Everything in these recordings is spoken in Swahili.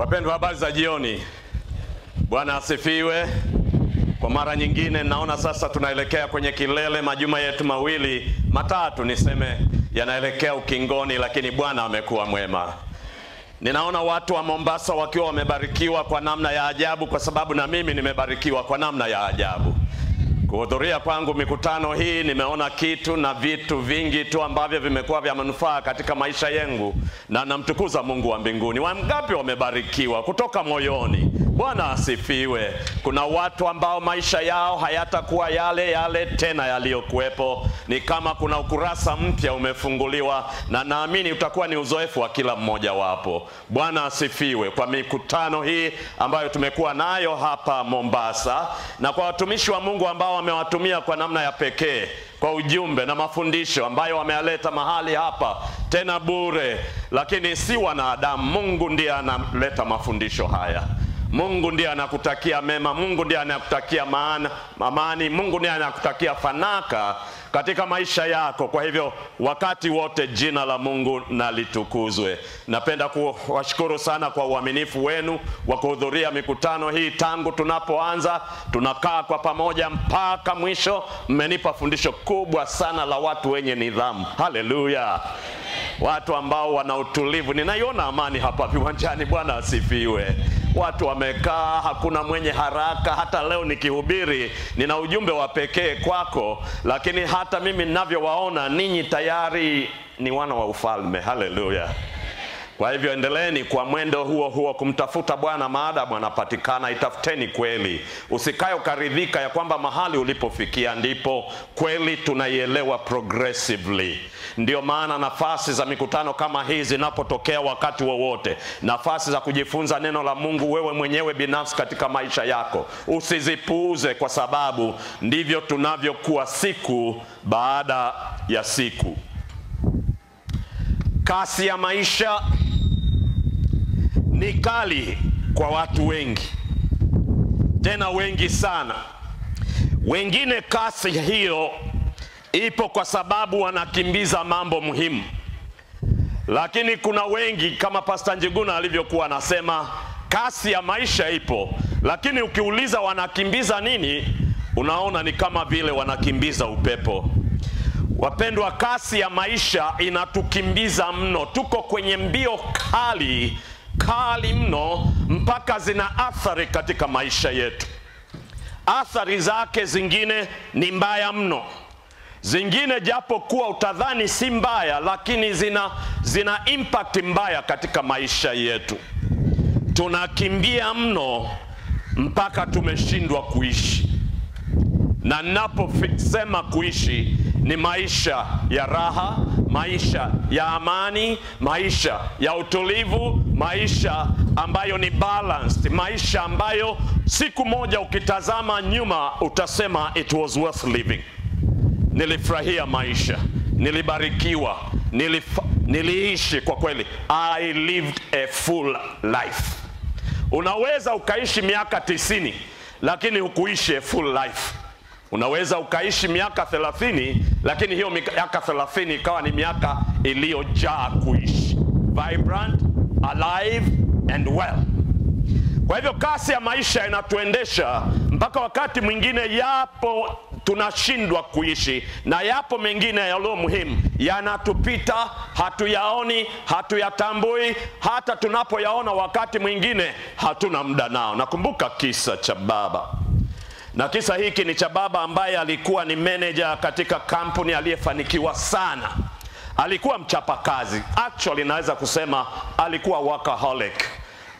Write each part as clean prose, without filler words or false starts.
Wapendwa, habari za jioni. Bwana asifiwe. Kwa mara nyingine naona sasa tunaelekea kwenye kilele. Majuma yetu mawili matatu niseme yanaelekea ukingoni, lakini Bwana amekuwa mwema. Ninaona watu wa Mombasa wakiwa wamebarikiwa kwa namna ya ajabu, kwa sababu na mimi nimebarikiwa kwa namna ya ajabu. Kuhudhuria kwangu mikutano hii nimeona kitu na vitu vingi tu ambavyo vimekuwa vya manufaa katika maisha yangu, na namtukuza Mungu wa mbinguni. Wangapi wamebarikiwa kutoka moyoni? Bwana asifiwe. Kuna watu ambao maisha yao hayatakuwa yale yale tena yaliyokuwepo. Ni kama kuna ukurasa mpya umefunguliwa, na naamini utakuwa ni uzoefu wa kila mmoja wapo. Bwana asifiwe kwa mikutano hii ambayo tumekuwa nayo hapa Mombasa, na kwa watumishi wa Mungu ambao wamewatumia kwa namna ya pekee kwa ujumbe na mafundisho ambayo wameyaleta mahali hapa tena bure. Lakini si wanadamu, Mungu ndiye analeta mafundisho haya. Mungu ndiye anakutakia mema, Mungu ndiye anakutakia amani, Mungu ndiye anakutakia fanaka katika maisha yako. Kwa hivyo wakati wote jina la Mungu na litukuzwe. Napenda kuwashukuru sana kwa uaminifu wenu wa kuhudhuria mikutano hii tangu tunapoanza. Tunakaa kwa pamoja mpaka mwisho. Mmenipa fundisho kubwa sana la watu wenye nidhamu. Haleluya. Watu ambao wana utulivu. Ninaiona amani hapa viwanjani. Bwana asifiwe. Watu wamekaa, hakuna mwenye haraka. Hata leo nikihubiri nina ujumbe wa pekee kwako, lakini hata mimi ninavyowaona ninyi tayari ni wana wa ufalme. Haleluya. Kwa hivyo endeleeni kwa mwendo huo huo kumtafuta Bwana maadamu anapatikana. Itafuteni kweli. Usikae ukaridhika ya kwamba mahali ulipofikia ndipo kweli. Tunaielewa progressively. Ndio maana nafasi za mikutano kama hizi zinapotokea wakati wowote, nafasi za kujifunza neno la Mungu wewe mwenyewe binafsi katika maisha yako, usizipuuze, kwa sababu ndivyo tunavyokuwa siku baada ya siku. Kasi ya maisha ni kali kwa watu wengi, tena wengi sana. Wengine kasi hiyo ipo kwa sababu wanakimbiza mambo muhimu. Lakini kuna wengi kama Pastor Njuguna alivyokuwa anasema, kasi ya maisha ipo, lakini ukiuliza wanakimbiza nini, unaona ni kama vile wanakimbiza upepo. Wapendwa, kasi ya maisha inatukimbiza mno. Tuko kwenye mbio kali mno, mpaka zina athari katika maisha yetu. Athari zake zingine ni mbaya mno. Zingine japo kuwa utadhani si mbaya, lakini zina impact mbaya katika maisha yetu. Tunakimbia mno mpaka tumeshindwa kuishi. Na ninaposema kuishi, ni maisha ya raha, maisha ya amani, maisha ya utulivu, maisha ambayo ni balanced, maisha ambayo siku moja ukitazama nyuma utasema it was worth living. Nilifurahia maisha, nilibarikiwa, niliishi kwa kweli. I lived a full life. Unaweza ukaishi miaka 90 lakini hukuishi a full life. Unaweza ukaishi miaka 30 lakini hiyo miaka 30 ikawa ni miaka iliyojaa kuishi, vibrant, alive and well. Kwa hivyo kasi ya maisha inatuendesha mpaka wakati mwingine yapo tunashindwa kuishi, na yapo mengine yaliyo muhimu yanatupita, hatuyaoni, hatuyatambui. Hata tunapoyaona wakati mwingine hatuna muda nao. Nakumbuka kisa cha baba, na kisa hiki ni cha baba ambaye alikuwa ni manager katika kampuni aliyefanikiwa sana. Alikuwa mchapakazi. Actually naweza kusema alikuwa workaholic.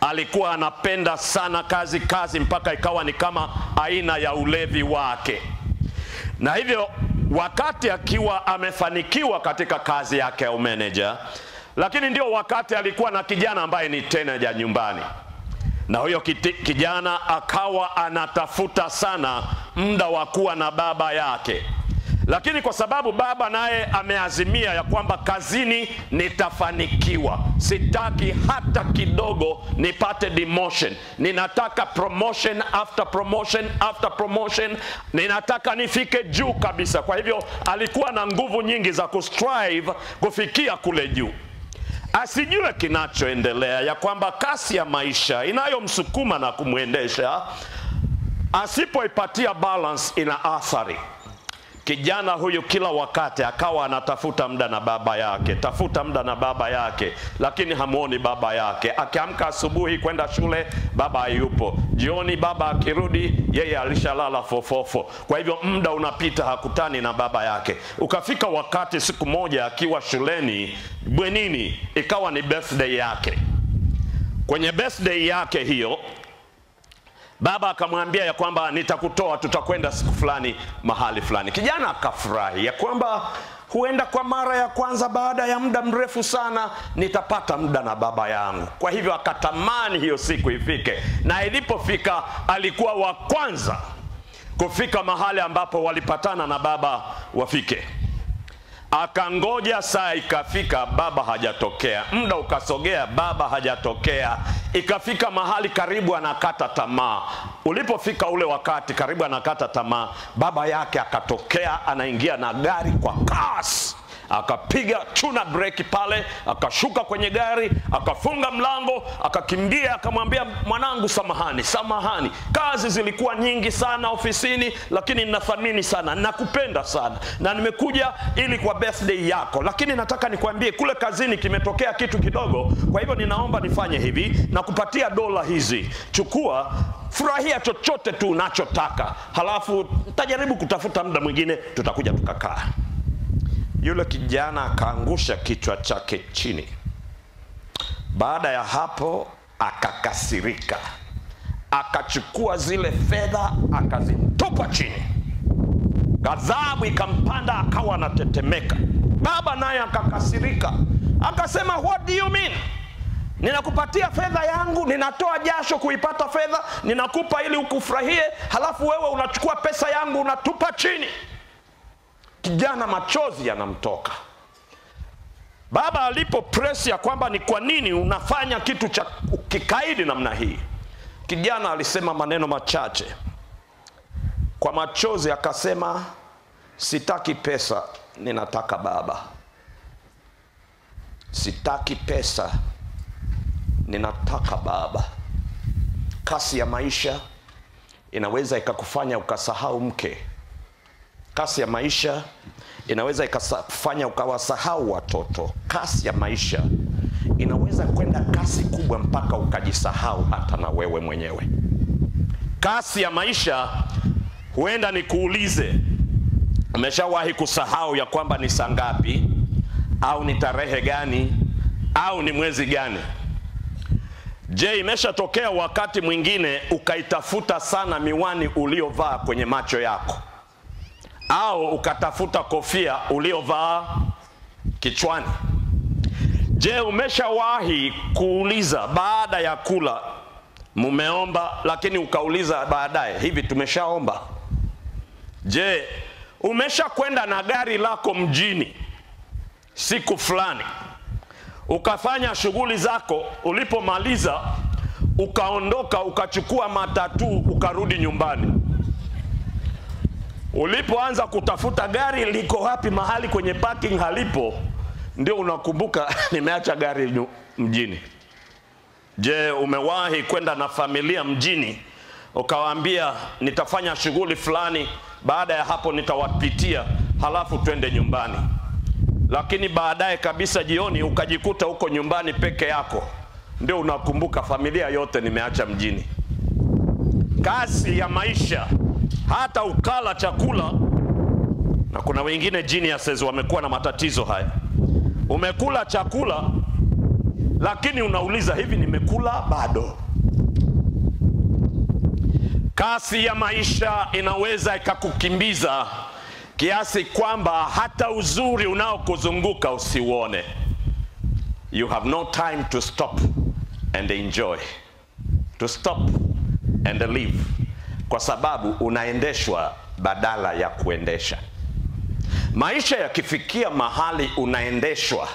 Alikuwa anapenda sana kazi mpaka ikawa ni kama aina ya ulevi wake. Na hivyo wakati akiwa amefanikiwa katika kazi yake ya manager, lakini ndio wakati alikuwa na kijana ambaye ni teenager nyumbani. Na huyo kijana akawa anatafuta sana muda wa kuwa na baba yake. Lakini kwa sababu baba naye ameazimia ya kwamba kazini nitafanikiwa, sitaki hata kidogo nipate demotion, ninataka promotion after promotion after promotion, ninataka nifike juu kabisa. Kwa hivyo alikuwa na nguvu nyingi za kustrive kufikia kule juu. asijue kinachoendelea, ya kwamba kasi ya maisha inayomsukuma na kumwendesha, asipoipatia balance ina athari. Kijana huyu kila wakati akawa anatafuta muda na baba yake, tafuta muda na baba yake, lakini hamuoni baba yake. Akiamka asubuhi kwenda shule, baba hayupo. Jioni baba akirudi, yeye alishalala fofofo. Kwa hivyo muda unapita, hakutani na baba yake. Ukafika wakati siku moja akiwa shuleni bwenini, ikawa ni birthday yake. Kwenye birthday yake hiyo, baba akamwambia ya kwamba nitakutoa, tutakwenda siku fulani mahali fulani. Kijana akafurahi ya kwamba huenda kwa mara ya kwanza baada ya muda mrefu sana nitapata muda na baba yangu. Kwa hivyo akatamani hiyo siku ifike, na ilipofika alikuwa wa kwanza kufika mahali ambapo walipatana na baba wafike. Akangoja, saa ikafika, baba hajatokea. Muda ukasogea, baba hajatokea. Ikafika mahali karibu anakata tamaa. Ulipofika ule wakati karibu anakata tamaa, baba yake akatokea, anaingia na gari kwa kasi. Akapiga chuna breki pale, akashuka kwenye gari, akafunga mlango, akakimbia, akamwambia, mwanangu samahani, samahani. Kazi zilikuwa nyingi sana ofisini, lakini ninathamini sana, nakupenda sana, na nimekuja ili kwa birthday yako. Lakini nataka nikwambie kule kazini kimetokea kitu kidogo, kwa hivyo ninaomba nifanye hivi, na kupatia dola hizi. Chukua, furahia chochote tu unachotaka. Halafu nitajaribu kutafuta muda mwingine, tutakuja tukakaa. Yule kijana akaangusha kichwa chake chini. Baada ya hapo akakasirika. Akachukua zile fedha akazitupa chini. Ghadhabu ikampanda, akawa anatetemeka. Baba naye akakasirika. Akasema, what do you mean? Ninakupatia fedha yangu, ninatoa jasho kuipata fedha, ninakupa ili ukufurahie, halafu wewe unachukua pesa yangu unatupa chini. Kijana machozi yanamtoka. Baba alipo press ya kwamba ni kwa nini unafanya kitu cha kikaidi namna hii, kijana alisema maneno machache. Kwa machozi akasema, sitaki pesa, ninataka baba. Sitaki pesa, ninataka baba. Kasi ya maisha inaweza ikakufanya ukasahau mke. Kasi ya maisha inaweza ikafanya ukawasahau watoto. Kasi ya maisha inaweza kwenda kasi kubwa mpaka ukajisahau hata na wewe mwenyewe. Kasi ya maisha, huenda nikuulize, umeshawahi kusahau ya kwamba ni saa ngapi, au ni tarehe gani, au ni mwezi gani? Je, imeshatokea wakati mwingine ukaitafuta sana miwani uliovaa kwenye macho yako, au ukatafuta kofia uliovaa kichwani? Je, umeshawahi kuuliza baada ya kula, mumeomba, lakini ukauliza baadaye, hivi tumeshaomba? Je, umeshakwenda na gari lako mjini siku fulani, ukafanya shughuli zako, ulipomaliza ukaondoka, ukachukua matatu, ukarudi nyumbani. Ulipoanza kutafuta gari liko wapi, mahali kwenye parking halipo, ndio unakumbuka nimeacha gari mjini. Je, umewahi kwenda na familia mjini, ukawaambia nitafanya shughuli fulani, baada ya hapo nitawapitia, halafu twende nyumbani, lakini baadaye kabisa jioni ukajikuta huko nyumbani peke yako, ndio unakumbuka familia yote nimeacha mjini? Kasi ya maisha, hata ukala chakula, na kuna wengine geniuses wamekuwa na matatizo haya. Umekula chakula, lakini unauliza, hivi nimekula bado? Kasi ya maisha inaweza ikakukimbiza kiasi kwamba hata uzuri unaokuzunguka usiuone. You have no time to stop and enjoy, to stop and live, kwa sababu unaendeshwa badala ya kuendesha. Maisha yakifikia mahali unaendeshwa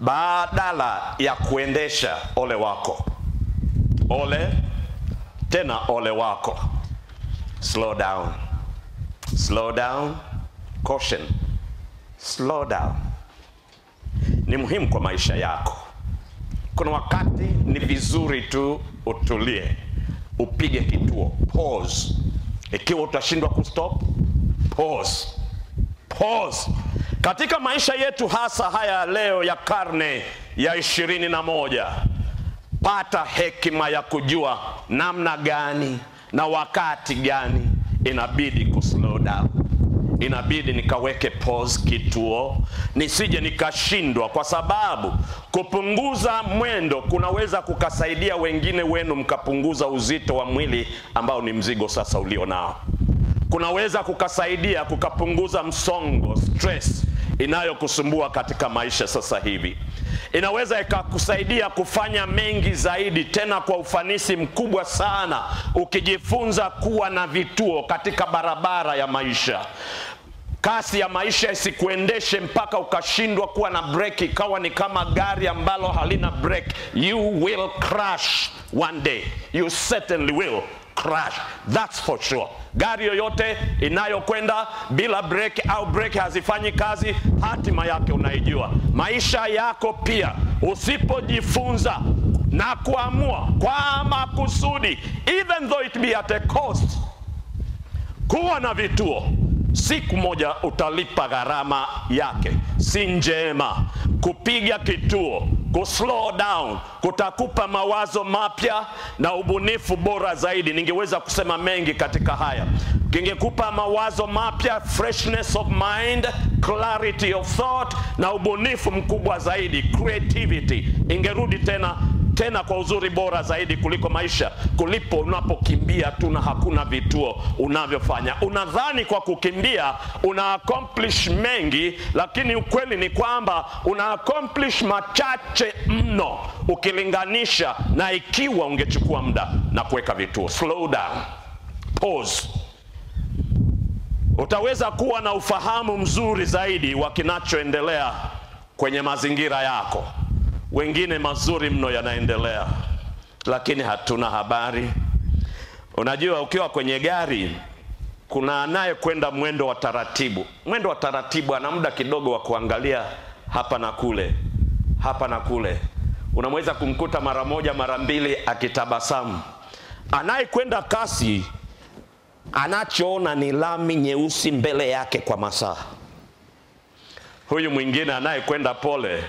badala ya kuendesha, ole wako. Ole, tena ole wako. Slow down. Slow down. Caution. Slow down. Ni muhimu kwa maisha yako. Kuna wakati ni vizuri tu utulie, upige kituo, pause. Ikiwa utashindwa kustop, pause. Pause. Katika maisha yetu hasa haya leo ya karne ya 21, pata hekima ya kujua namna gani na wakati gani inabidi kuslow down. Inabidi nikaweke pause, kituo, nisije nikashindwa, kwa sababu kupunguza mwendo kunaweza kukasaidia wengine wenu mkapunguza uzito wa mwili ambao ni mzigo sasa ulionao. Kunaweza kukasaidia kukapunguza msongo, stress inayokusumbua katika maisha sasa hivi. Inaweza ikakusaidia kufanya mengi zaidi, tena kwa ufanisi mkubwa sana, ukijifunza kuwa na vituo katika barabara ya maisha. Kasi ya maisha isikuendeshe mpaka ukashindwa kuwa na breki, ikawa ni kama gari ambalo halina breki. You will crash one day. You certainly will crash. That's for sure. Gari yoyote inayokwenda bila breki au breki hazifanyi kazi, hatima yake unaijua. Maisha yako pia, usipojifunza na kuamua kwa makusudi, even though it be at a cost, kuwa na vituo, siku moja utalipa gharama yake. Si njema. Kupiga kituo, kuslow down, kutakupa mawazo mapya na ubunifu bora zaidi. Ningeweza kusema mengi katika haya. Kingekupa mawazo mapya, freshness of mind, clarity of thought, na ubunifu mkubwa zaidi, creativity. Ingerudi tena kwa uzuri bora zaidi kuliko maisha kulipo unapokimbia tu na hakuna vituo unavyofanya. Unadhani kwa kukimbia una accomplish mengi, lakini ukweli ni kwamba una accomplish machache mno ukilinganisha na ikiwa ungechukua muda na kuweka vituo. Slow down, pause. Utaweza kuwa na ufahamu mzuri zaidi wa kinachoendelea kwenye mazingira yako. Wengine mazuri mno yanaendelea, lakini hatuna habari. Unajua, ukiwa kwenye gari, kuna anayekwenda mwendo wa taratibu. Mwendo wa taratibu ana muda kidogo wa kuangalia hapa na kule, hapa na kule. Unaweza kumkuta mara moja mara mbili akitabasamu. Anayekwenda kasi, anachoona ni lami nyeusi mbele yake kwa masaa. Huyu mwingine anayekwenda pole,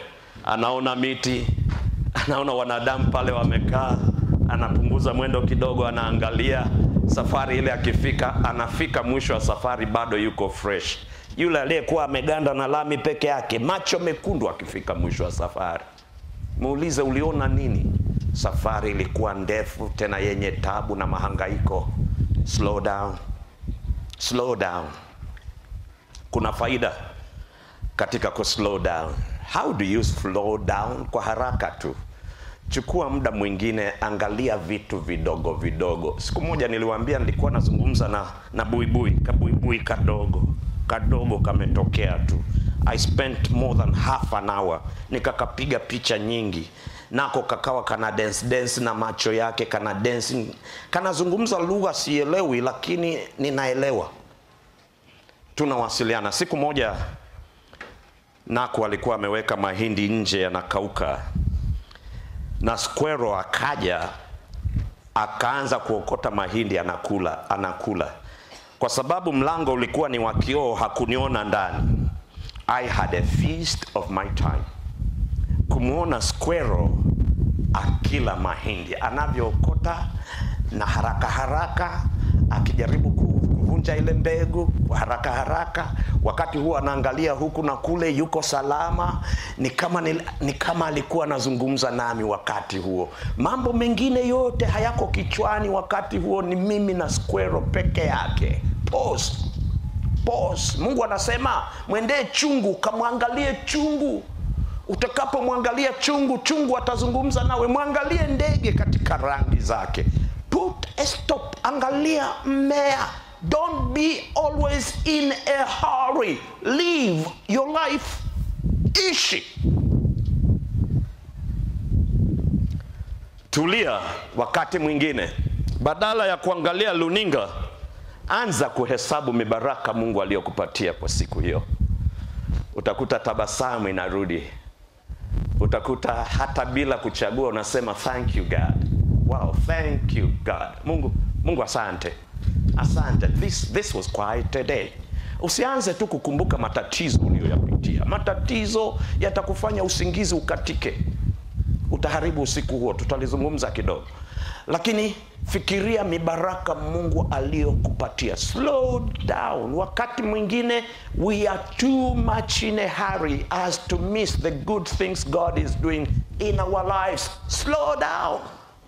anaona miti, anaona wanadamu pale wamekaa, anapunguza mwendo kidogo, anaangalia safari ile. Akifika, anafika mwisho wa safari bado yuko fresh. Yule aliyekuwa ameganda na lami peke yake, macho mekundu, akifika mwisho wa safari, muulize uliona nini? Safari ilikuwa ndefu, tena yenye tabu na mahangaiko. Slow down. Slow down. Kuna faida katika kuslow down. How do you slow down? Kwa haraka tu. Chukua muda mwingine, angalia vitu vidogo vidogo. Siku moja niliwaambia nilikuwa nazungumza na buibui, kabuibui kadogo kametokea tu. I spent more than half an hour nikakapiga picha nyingi. Nako kakawa kana dance na macho yake, kana dancing, kana zungumza lugha sielewi lakini ninaelewa. Tunawasiliana. Siku moja Nako alikuwa ameweka mahindi nje yanakauka, na squirrel akaja akaanza kuokota mahindi, anakula. Kwa sababu mlango ulikuwa ni wa kioo, hakuniona ndani. I had a feast of my time. Kumuona squirrel akila mahindi, anavyookota na haraka akijaribu kuvunja ile mbegu haraka. Wakati huo anaangalia huku na kule, yuko salama. Ni kama alikuwa anazungumza nami wakati huo. Mambo mengine yote hayako kichwani wakati huo, ni mimi na squirrel peke yake. Pause. Mungu anasema mwendee chungu, kamwangalie chungu. Utakapomwangalia chungu atazungumza nawe. Mwangalie ndege katika rangi zake. Put a stop. Angalia mmea. Don't be always in a hurry. Live your life. Ishi. Tulia wakati mwingine. Badala ya kuangalia luninga, anza kuhesabu mibaraka Mungu aliyokupatia kwa siku hiyo. Utakuta tabasamu inarudi. utakuta hata bila kuchagua unasema thank you God. Wow, thank you God. Mungu asante. Asante. This was quite a day. Usianze tu kukumbuka matatizo uliyoyapitia. Matatizo yatakufanya usingizi ukatike. Utaharibu usiku huo, tutalizungumza kidogo. Lakini fikiria mibaraka Mungu aliyokupatia. Slow down. Wakati mwingine we are too much in a hurry as to miss the good things God is doing in our lives. Slow down.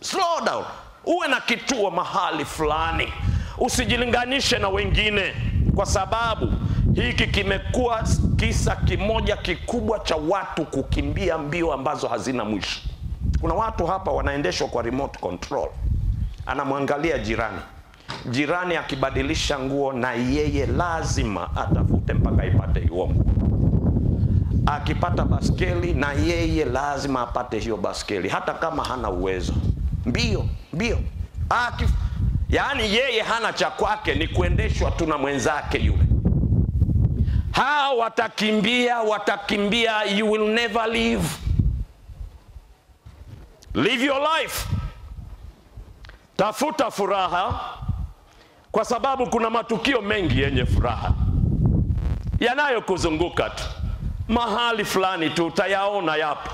Slow down. Uwe na kituo mahali fulani. Usijilinganishe na wengine, kwa sababu hiki kimekuwa kisa kimoja kikubwa cha watu kukimbia mbio ambazo hazina mwisho. Kuna watu hapa wanaendeshwa kwa remote control. Anamwangalia jirani. Jirani akibadilisha nguo na yeye lazima atafute mpaka ipate hiyo nguo. Akipata baskeli na yeye lazima apate hiyo baskeli hata kama hana uwezo. Mbio. Yaani yeye hana cha kwake, ni kuendeshwa tu na mwenzake yule. Hao watakimbia, you will never live. Live your life. Tafuta furaha, kwa sababu kuna matukio mengi yenye furaha yanayokuzunguka tu. Mahali fulani tu utayaona yapo.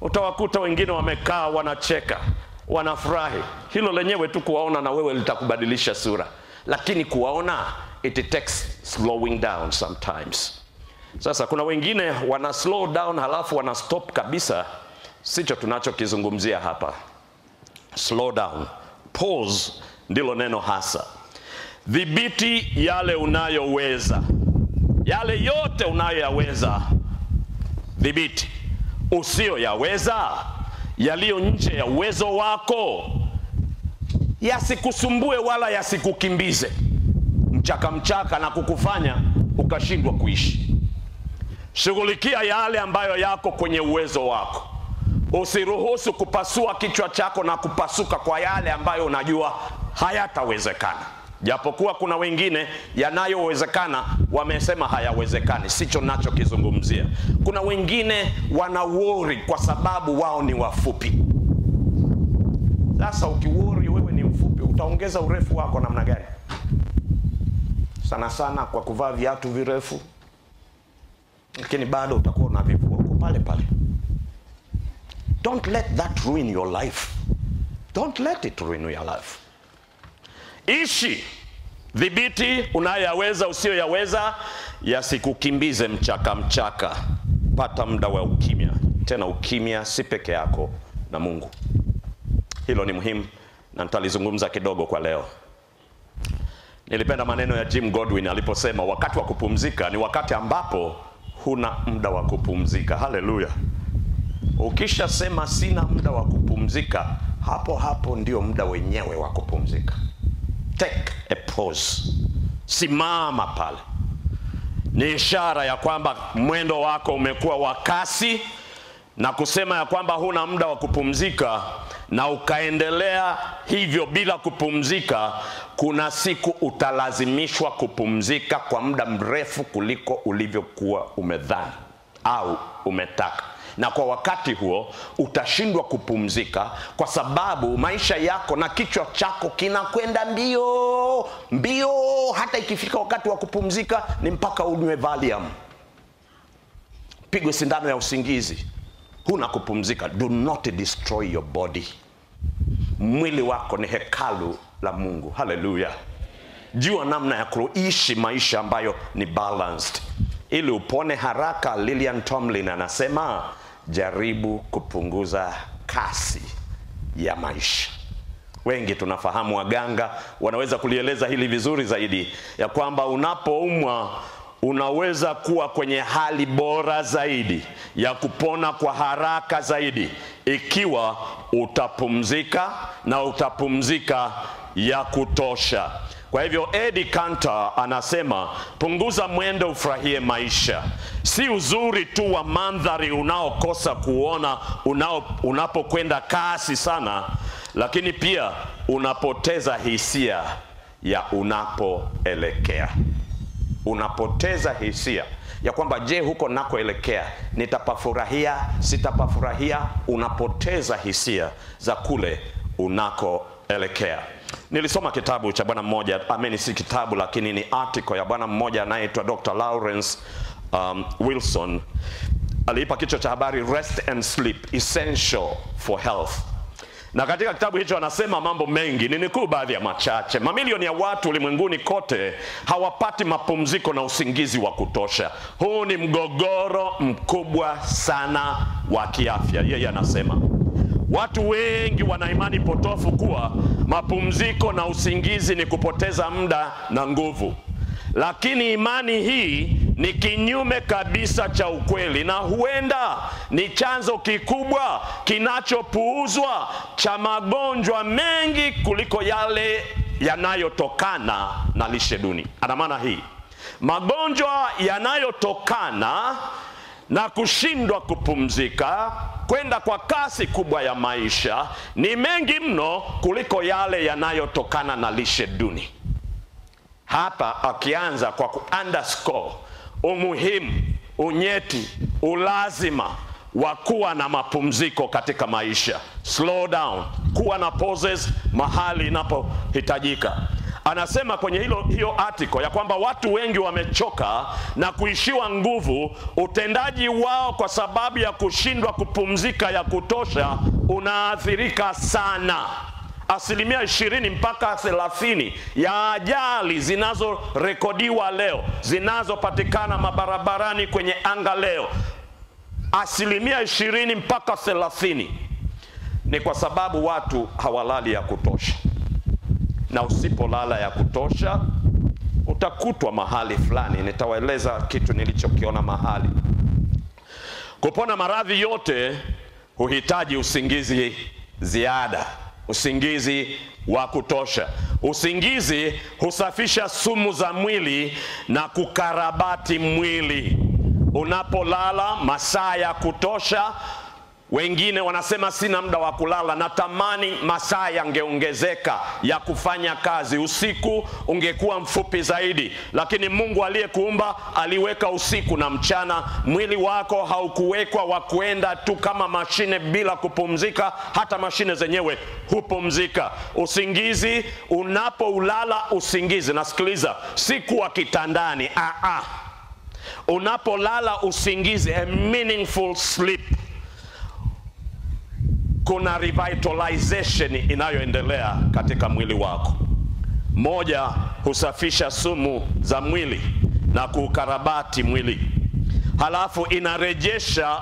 Utawakuta wengine wamekaa wanacheka, wanafurahi. Hilo lenyewe tu kuwaona na wewe litakubadilisha sura. Lakini kuwaona, it takes slowing down sometimes. Sasa kuna wengine wana slow down halafu wana stop kabisa. Sicho tunachokizungumzia hapa. Slow down. Pause ndilo neno hasa. Dhibiti yale unayoweza. Yale yote unayoyaweza, dhibiti. Usiyoyaweza, yaliyo nje ya uwezo wako, yasikusumbue wala yasikukimbize mchaka na kukufanya ukashindwa kuishi. Shughulikia yale ambayo yako kwenye uwezo wako. Usiruhusu kupasua kichwa chako na kupasuka kwa yale ambayo unajua hayatawezekana. Japokuwa kuna wengine yanayowezekana wamesema hayawezekani. Sicho nachokizungumzia. Kuna wengine wana worry kwa sababu wao ni wafupi. Sasa ukiworry wewe ni mfupi, utaongeza urefu wako namna gani? Sana kwa kuvaa viatu virefu, lakini bado utakuwa na vifua uko pale. Don't let that ruin your life. Don't let it ruin your life. Ishi. Dhibiti unayaweza, usiyoyaweza yasikukimbize mchaka. Pata muda wa ukimya. Tena ukimya si peke yako, na Mungu. Hilo ni muhimu na nitalizungumza kidogo kwa leo. Nilipenda maneno ya Jim Godwin aliposema wakati wa kupumzika ni wakati ambapo huna muda wa kupumzika. Haleluya. Ukisha sema sina muda wa kupumzika, hapo ndio muda wenyewe wa kupumzika. Take a pause. Simama pale. Ni ishara ya kwamba mwendo wako umekuwa wa kasi, na kusema ya kwamba huna muda wa kupumzika na ukaendelea hivyo bila kupumzika, kuna siku utalazimishwa kupumzika kwa muda mrefu kuliko ulivyokuwa umedhani au umetaka. Na kwa wakati huo utashindwa kupumzika, kwa sababu maisha yako na kichwa chako kinakwenda mbio. Hata ikifika wakati wa kupumzika ni mpaka unywe Valium, pigwe sindano ya usingizi. Huna kupumzika. Do not destroy your body. Mwili wako ni hekalu la Mungu. Haleluya. Jua namna ya kuishi maisha ambayo ni balanced ili upone haraka. Lillian Tomlin anasema jaribu kupunguza kasi ya maisha. Wengi tunafahamu, waganga wanaweza kulieleza hili vizuri zaidi, ya kwamba unapoumwa unaweza kuwa kwenye hali bora zaidi ya kupona kwa haraka zaidi ikiwa utapumzika, na utapumzika ya kutosha. Kwa hivyo Eddie Cantor anasema punguza mwendo, ufurahie maisha. Si uzuri tu wa mandhari unaokosa kuona unapokwenda kasi sana, lakini pia unapoteza hisia ya unapoelekea. unapoteza hisia ya kwamba je, huko nakoelekea nitapafurahia, sitapafurahia. Unapoteza hisia za kule unakoelekea. Nilisoma kitabu cha bwana mmoja, si kitabu lakini ni article ya bwana mmoja anaitwa Dr. Lawrence Wilson. Aliipa kichwa cha habari Rest and Sleep Essential for Health. Na katika kitabu hicho anasema mambo mengi, ninukuu baadhi ya machache. Mamilioni ya watu ulimwenguni kote hawapati mapumziko na usingizi wa kutosha. Huu ni mgogoro mkubwa sana wa kiafya. Yeye anasema watu wengi wana imani potofu kuwa mapumziko na usingizi ni kupoteza muda na nguvu. Lakini imani hii ni kinyume kabisa cha ukweli, na huenda ni chanzo kikubwa kinachopuuzwa cha magonjwa mengi kuliko yale yanayotokana na lishe duni. Ana maana hii, magonjwa yanayotokana na kushindwa kupumzika, kwenda kwa kasi kubwa ya maisha, ni mengi mno kuliko yale yanayotokana na lishe duni. Hapa akianza kwa underscore umuhimu, unyeti, ulazima wa kuwa na mapumziko katika maisha. Slow down, kuwa na pauses mahali inapohitajika. Anasema kwenye hiyo article ya kwamba watu wengi wamechoka na kuishiwa nguvu. Utendaji wao kwa sababu ya kushindwa kupumzika ya kutosha unaathirika sana. 20% mpaka 30% ya ajali zinazorekodiwa leo, zinazopatikana mabarabarani kwenye anga leo, 20% mpaka 30% ni kwa sababu watu hawalali ya kutosha. Na usipolala ya kutosha utakutwa mahali fulani. Nitawaeleza kitu nilichokiona mahali. Kupona maradhi yote huhitaji usingizi ziada, usingizi wa kutosha. Usingizi husafisha sumu za mwili na kukarabati mwili. Unapolala masaa ya kutosha, wengine wanasema sina muda wa kulala, natamani masaa yangeongezeka ya kufanya kazi, usiku ungekuwa mfupi zaidi. Lakini Mungu aliyekuumba aliweka usiku na mchana. Mwili wako haukuwekwa wa kuenda tu kama mashine bila kupumzika. Hata mashine zenyewe hupumzika. Usingizi, unapoulala usingizi, nasikiliza, si kuwa kitandani. Unapolala usingizi, a meaningful sleep, kuna revitalization inayoendelea katika mwili wako. Moja, husafisha sumu za mwili na kukarabati mwili. Halafu inarejesha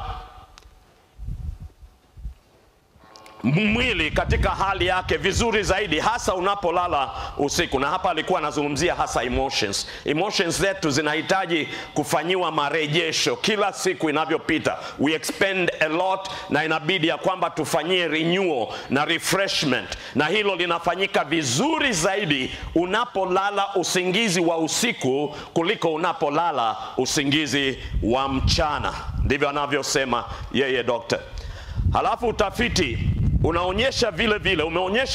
mwili katika hali yake vizuri zaidi, hasa unapolala usiku. Na hapa alikuwa anazungumzia hasa emotions. Emotions zetu zinahitaji kufanyiwa marejesho kila siku inavyopita. We expend a lot, na inabidi ya kwamba tufanyie renewal na refreshment. Na hilo linafanyika vizuri zaidi unapolala usingizi wa usiku kuliko unapolala usingizi wa mchana. Ndivyo anavyosema yeye dokta. Halafu utafiti umeonyesha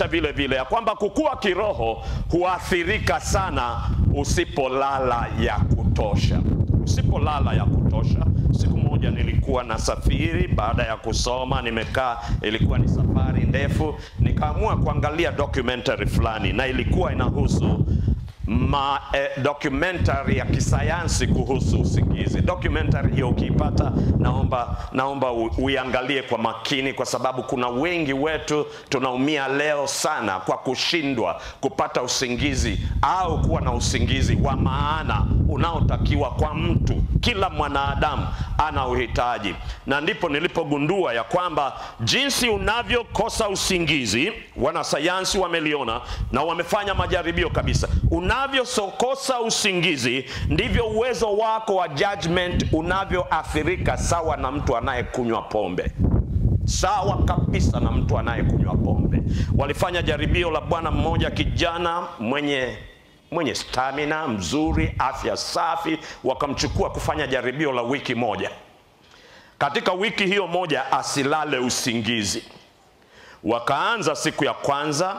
vile vile ya kwamba kukua kiroho huathirika sana usipolala ya kutosha. Usipolala ya kutosha. Siku moja nilikuwa na safiri, baada ya kusoma nimekaa, ilikuwa ni safari ndefu, nikaamua kuangalia documentary fulani, na ilikuwa inahusu documentary ya kisayansi kuhusu usingizi. Documentary hiyo ukipata, naomba uiangalie kwa makini, kwa sababu kuna wengi wetu tunaumia leo sana kwa kushindwa kupata usingizi au kuwa na usingizi wa maana unaotakiwa kwa mtu. Kila mwanadamu ana uhitaji. Na ndipo nilipogundua ya kwamba jinsi unavyokosa usingizi, wanasayansi wameliona na wamefanya majaribio kabisa. Unavyokosa usingizi ndivyo uwezo wako wa judgment unavyoathirika, sawa na mtu anayekunywa pombe. Sawa kabisa na mtu anayekunywa pombe. Walifanya jaribio la bwana mmoja, kijana mwenye stamina mzuri, afya safi, wakamchukua kufanya jaribio la wiki moja. Katika wiki hiyo moja asilale usingizi. Wakaanza siku ya kwanza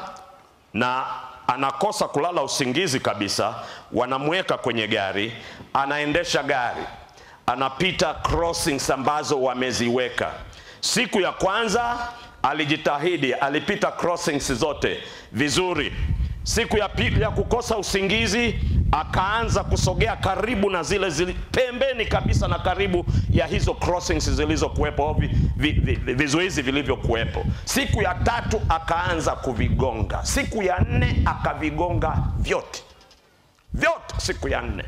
na anakosa kulala usingizi kabisa, wanamweka kwenye gari, anaendesha gari, anapita crossings ambazo wameziweka. Siku ya kwanza alijitahidi, alipita crossings zote vizuri. Siku ya pili ya kukosa usingizi, akaanza kusogea karibu na zile pembeni kabisa na karibu ya hizo crossings zilizokuwepo, vizuizi vilivyokuwepo. Siku ya tatu akaanza kuvigonga. Siku ya nne akavigonga vyote siku ya nne,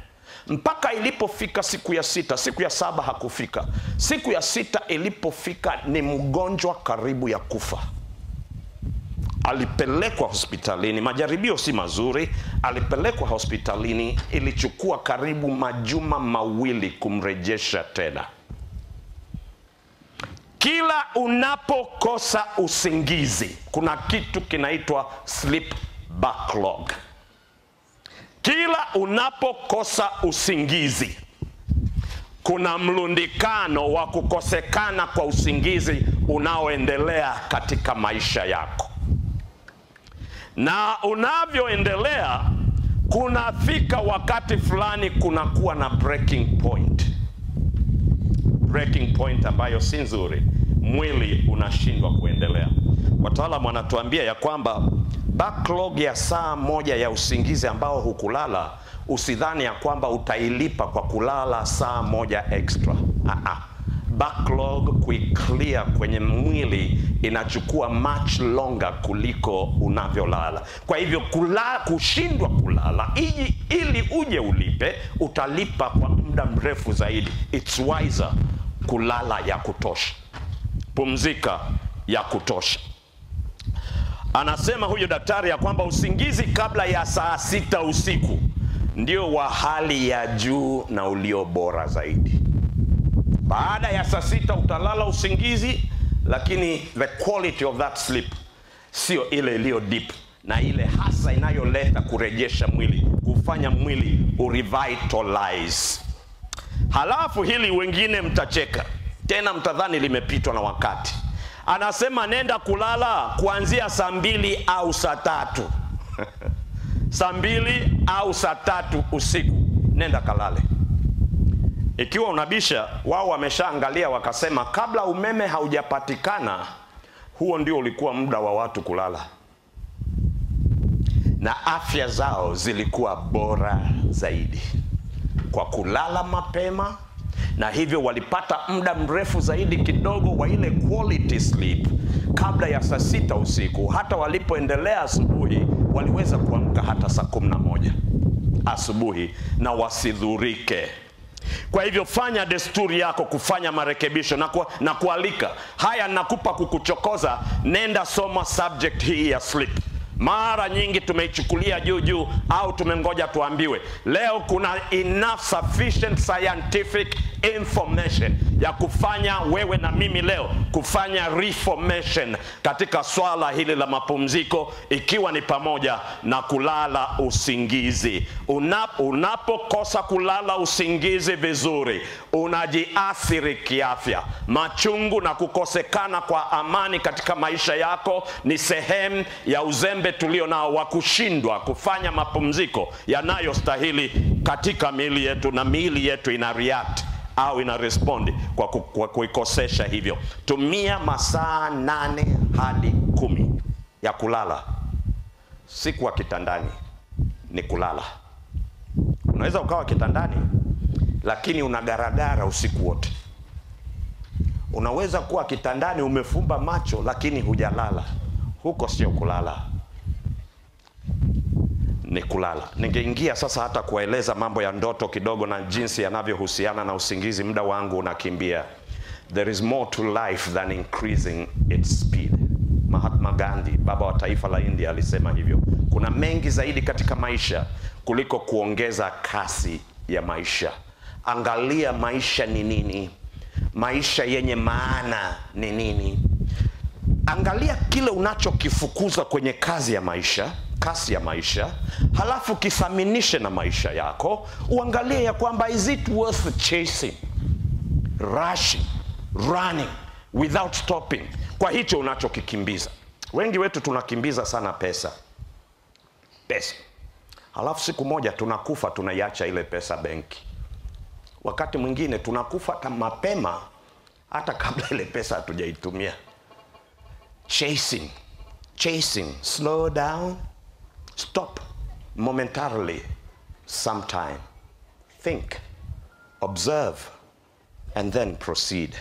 mpaka ilipofika siku ya sita. Siku ya saba hakufika. Siku ya sita ilipofika, ni mgonjwa karibu ya kufa. Alipelekwa hospitalini, majaribio si mazuri, alipelekwa hospitalini. Ilichukua karibu majuma mawili kumrejesha tena. Kila unapokosa usingizi, kuna kitu kinaitwa sleep backlog. Kila unapokosa usingizi, kuna mlundikano wa kukosekana kwa usingizi unaoendelea katika maisha yako. Na unavyoendelea, kunafika wakati fulani kunakuwa na breaking point. Breaking point ambayo si nzuri. Mwili unashindwa kuendelea. Wataalamu wanatuambia ya kwamba backlog ya saa moja ya usingizi ambao hukulala, usidhani ya kwamba utailipa kwa kulala saa moja extra. Backlog kuiclear kwenye mwili inachukua much longer kuliko unavyolala. Kwa hivyo kushindwa kulala ili uje ulipe, utalipa kwa muda mrefu zaidi. It's wiser kulala ya kutosha, pumzika ya kutosha. Anasema huyo daktari ya kwamba usingizi kabla ya saa 6 usiku ndio wa hali ya juu na ulio bora zaidi. Baada ya saa 6 utalala usingizi, lakini the quality of that sleep sio ile iliyo deep, na ile hasa inayoleta kurejesha mwili, kufanya mwili urevitalize. Halafu hili wengine mtacheka, tena mtadhani limepitwa na wakati. Anasema nenda kulala kuanzia saa 2 au saa 3. Saa 2 au saa 3 usiku, nenda kalale. Ikiwa unabisha, wao wameshaangalia wakasema kabla umeme haujapatikana, huo ndio ulikuwa muda wa watu kulala. Na afya zao zilikuwa bora zaidi kwa kulala mapema, na hivyo walipata muda mrefu zaidi kidogo wa ile quality sleep kabla ya saa 6 usiku. Hata walipoendelea asubuhi, waliweza kuamka hata saa 11 asubuhi na wasidhurike. Kwa hivyo fanya desturi yako kufanya marekebisho na kualika. Haya nakupa kukuchokoza, nenda soma subject hii ya sleep. Mara nyingi tumeichukulia juu au tumengoja tuambiwe. Leo kuna enough sufficient scientific information ya kufanya wewe na mimi leo kufanya reformation katika swala hili la mapumziko, ikiwa ni pamoja na kulala usingizi. Unapokosa kulala usingizi vizuri, unajiathiri kiafya. Machungu na kukosekana kwa amani katika maisha yako ni sehemu ya uzembe tulio nao wa kushindwa kufanya mapumziko yanayostahili katika miili yetu, na miili yetu ina react au ina respond kwa kuikosesha hivyo. Tumia masaa 8 hadi 10 ya kulala. Siku wa kitandani ni kulala. Unaweza ukawa kitandani lakini unagaragara usiku wote. Unaweza kuwa kitandani umefumba macho lakini hujalala. Huko sio kulala, ni kulala. Ningeingia sasa hata kueleza mambo ya ndoto kidogo na jinsi yanavyohusiana na usingizi, muda wangu unakimbia. There is more to life than increasing its speed. Mahatma Gandhi, baba wa taifa la India, alisema hivyo. Kuna mengi zaidi katika maisha kuliko kuongeza kasi ya maisha. Angalia maisha ni nini, maisha yenye maana ni nini. Angalia kile unachokifukuza kwenye kasi ya maisha, halafu kithaminishe na maisha yako. Uangalie ya kwamba is it worth chasing, rushing, running without stopping kwa hicho unachokikimbiza. Wengi wetu tunakimbiza sana pesa. pesa. Halafu siku moja tunakufa, tunaiacha ile pesa benki. Wakati mwingine tunakufa mapema hata kabla ile pesa hatujaitumia. Chasing, slow down, stop momentarily, sometime, think, observe, and then proceed.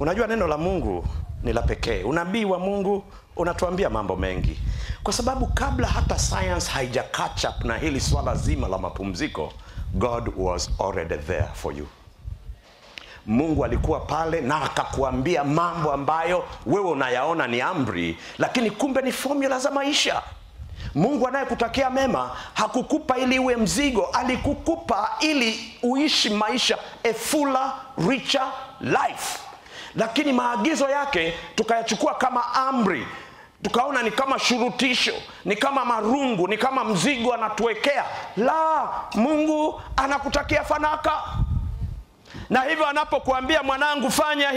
Unajua neno la Mungu ni la pekee. Unabii wa Mungu unatuambia mambo mengi, kwa sababu kabla hata science haija catch up na hili swala zima la mapumziko, God was already there for you. Mungu alikuwa pale na akakuambia mambo ambayo wewe unayaona ni amri, lakini kumbe ni formula za maisha. Mungu anayekutakia mema hakukupa ili uwe mzigo, alikukupa ili uishi maisha, a fuller, richer life. Lakini maagizo yake tukayachukua kama amri, tukaona ni kama shurutisho, ni kama marungu, ni kama mzigo anatuwekea. La, Mungu anakutakia fanaka. Na hivyo anapokuambia mwanangu fanya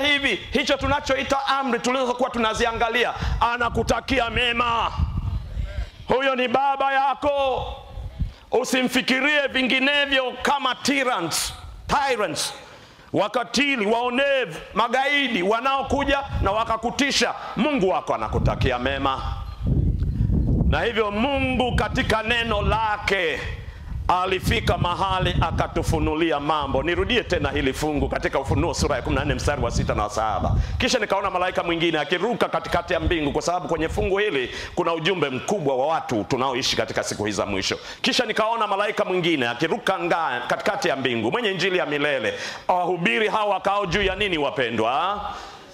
hivi, hicho tunachoita amri tulizokuwa tunaziangalia, anakutakia mema. Huyo ni baba yako. Usimfikirie vinginevyo kama tyrants, wakatili, waonevu, magaidi wanaokuja na wakakutisha. Mungu wako anakutakia mema. Na hivyo Mungu katika neno lake alifika mahali akatufunulia mambo. Nirudie tena hili fungu katika Ufunuo sura ya 14 mstari wa 6 na 7. Kisha nikaona malaika mwingine akiruka katikati ya mbingu, kwa sababu kwenye fungu hili kuna ujumbe mkubwa wa watu tunaoishi katika siku hizi za mwisho. Kisha nikaona malaika mwingine akiruka katikati ya mbingu, mwenye injili ya milele, awahubiri hawa wakao juu ya nini wapendwa?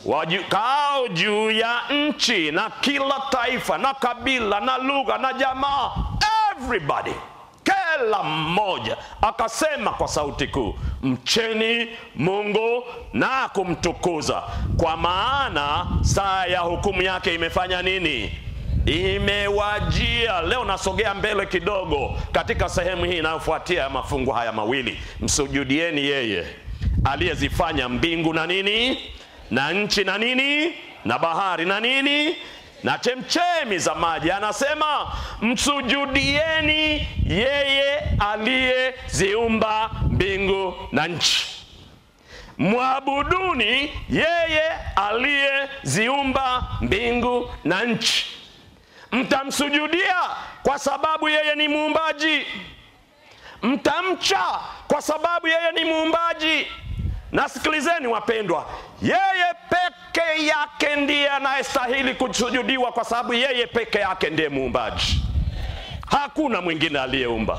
Wakao juu ya nchi, na kila taifa na kabila na lugha na jamaa, everybody, kila mmoja, akasema kwa sauti kuu, mcheni Mungu na kumtukuza, kwa maana saa ya hukumu yake imefanya nini? Imewajia. Leo nasogea mbele kidogo katika sehemu hii inayofuatia ya mafungu haya mawili. Msujudieni yeye aliyezifanya mbingu na nini? Na nchi na nini? Na bahari na nini? Na chemchemi za maji. Anasema msujudieni yeye aliyeziumba mbingu na nchi. Mwabuduni yeye aliyeziumba mbingu na nchi. Mtamsujudia kwa sababu yeye ni muumbaji. Mtamcha kwa sababu yeye ni muumbaji. Na sikilizeni wapendwa, yeye peke yake ndiye anayestahili kusujudiwa, kwa sababu yeye peke yake ndiye muumbaji. Hakuna mwingine aliyeumba.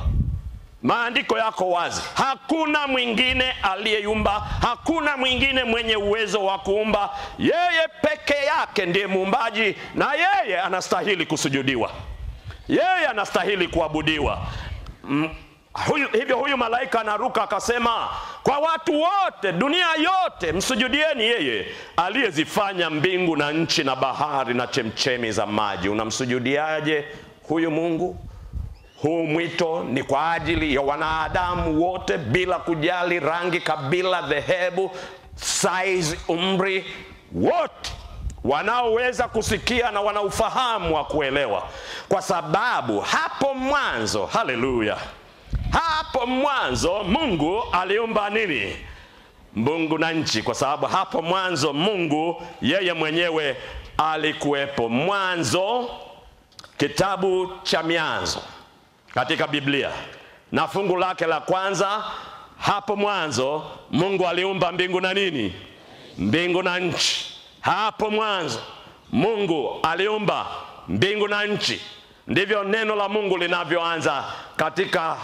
Maandiko yako wazi, hakuna mwingine aliyeumba, hakuna mwingine mwenye uwezo wa kuumba. Yeye peke yake ndiye muumbaji, na yeye anastahili kusujudiwa, yeye anastahili kuabudiwa. Huyu malaika anaruka akasema kwa watu wote, dunia yote, msujudieni yeye aliyezifanya mbingu na nchi na bahari na chemchemi za maji. Unamsujudiaje huyu Mungu? Huu mwito ni kwa ajili ya wanadamu wote, bila kujali rangi, kabila, dhehebu, size, umri, wote wanaoweza kusikia na wanaufahamu wa kuelewa. Kwa sababu hapo mwanzo, haleluya, hapo mwanzo Mungu aliumba nini? Mbingu na nchi. Kwa sababu hapo mwanzo Mungu yeye mwenyewe alikuwepo. Mwanzo, kitabu cha Mwanzo katika Biblia, na fungu lake la kwanza, hapo mwanzo Mungu aliumba mbingu na nini? Mbingu na nchi. Hapo mwanzo Mungu aliumba mbingu na nchi. Ndivyo neno la Mungu linavyoanza katika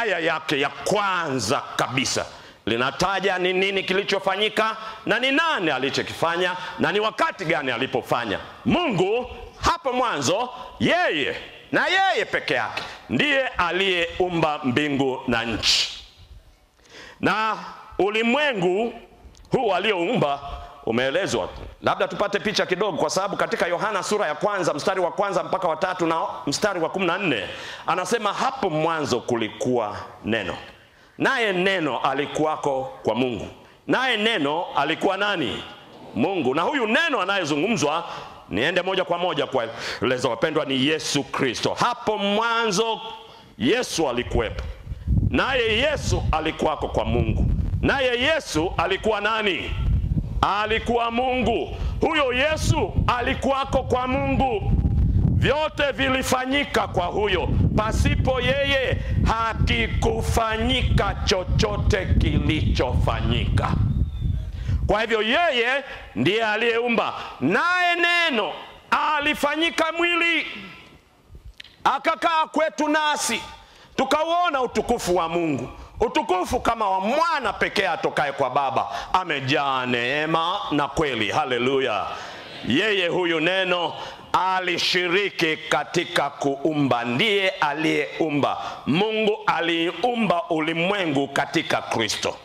aya yake ya kwanza kabisa. Linataja ni nini kilichofanyika na ni nani alichokifanya na ni wakati gani alipofanya. Mungu hapo mwanzo, yeye na yeye peke yake ndiye aliyeumba mbingu na nchi. Na ulimwengu huu alioumba umeelezwa. Labda tupate picha kidogo, kwa sababu katika Yohana sura ya kwanza mstari wa kwanza mpaka wa 3 na mstari wa 14 anasema hapo mwanzo kulikuwa neno, naye neno alikuwako kwa Mungu, naye neno alikuwa nani? Mungu. Na huyu neno anayezungumzwa Niende moja kwa moja kwa lezo wapendwa, ni Yesu Kristo. Hapo mwanzo Yesu alikuwepo. Naye Yesu alikuwako kwa Mungu. Naye Yesu alikuwa nani? Alikuwa Mungu. Huyo Yesu alikuwako kwa Mungu. Vyote vilifanyika kwa huyo. Pasipo yeye hakikufanyika chochote kilichofanyika. Kwa hivyo yeye ndiye aliyeumba. Naye neno alifanyika mwili, akakaa kwetu nasi, tukauona utukufu wa Mungu. Utukufu kama wa mwana pekee atokaye kwa Baba, amejaa neema na kweli. Haleluya. Yeye huyu neno alishiriki katika kuumba. Ndiye aliyeumba. Mungu aliumba ulimwengu katika Kristo,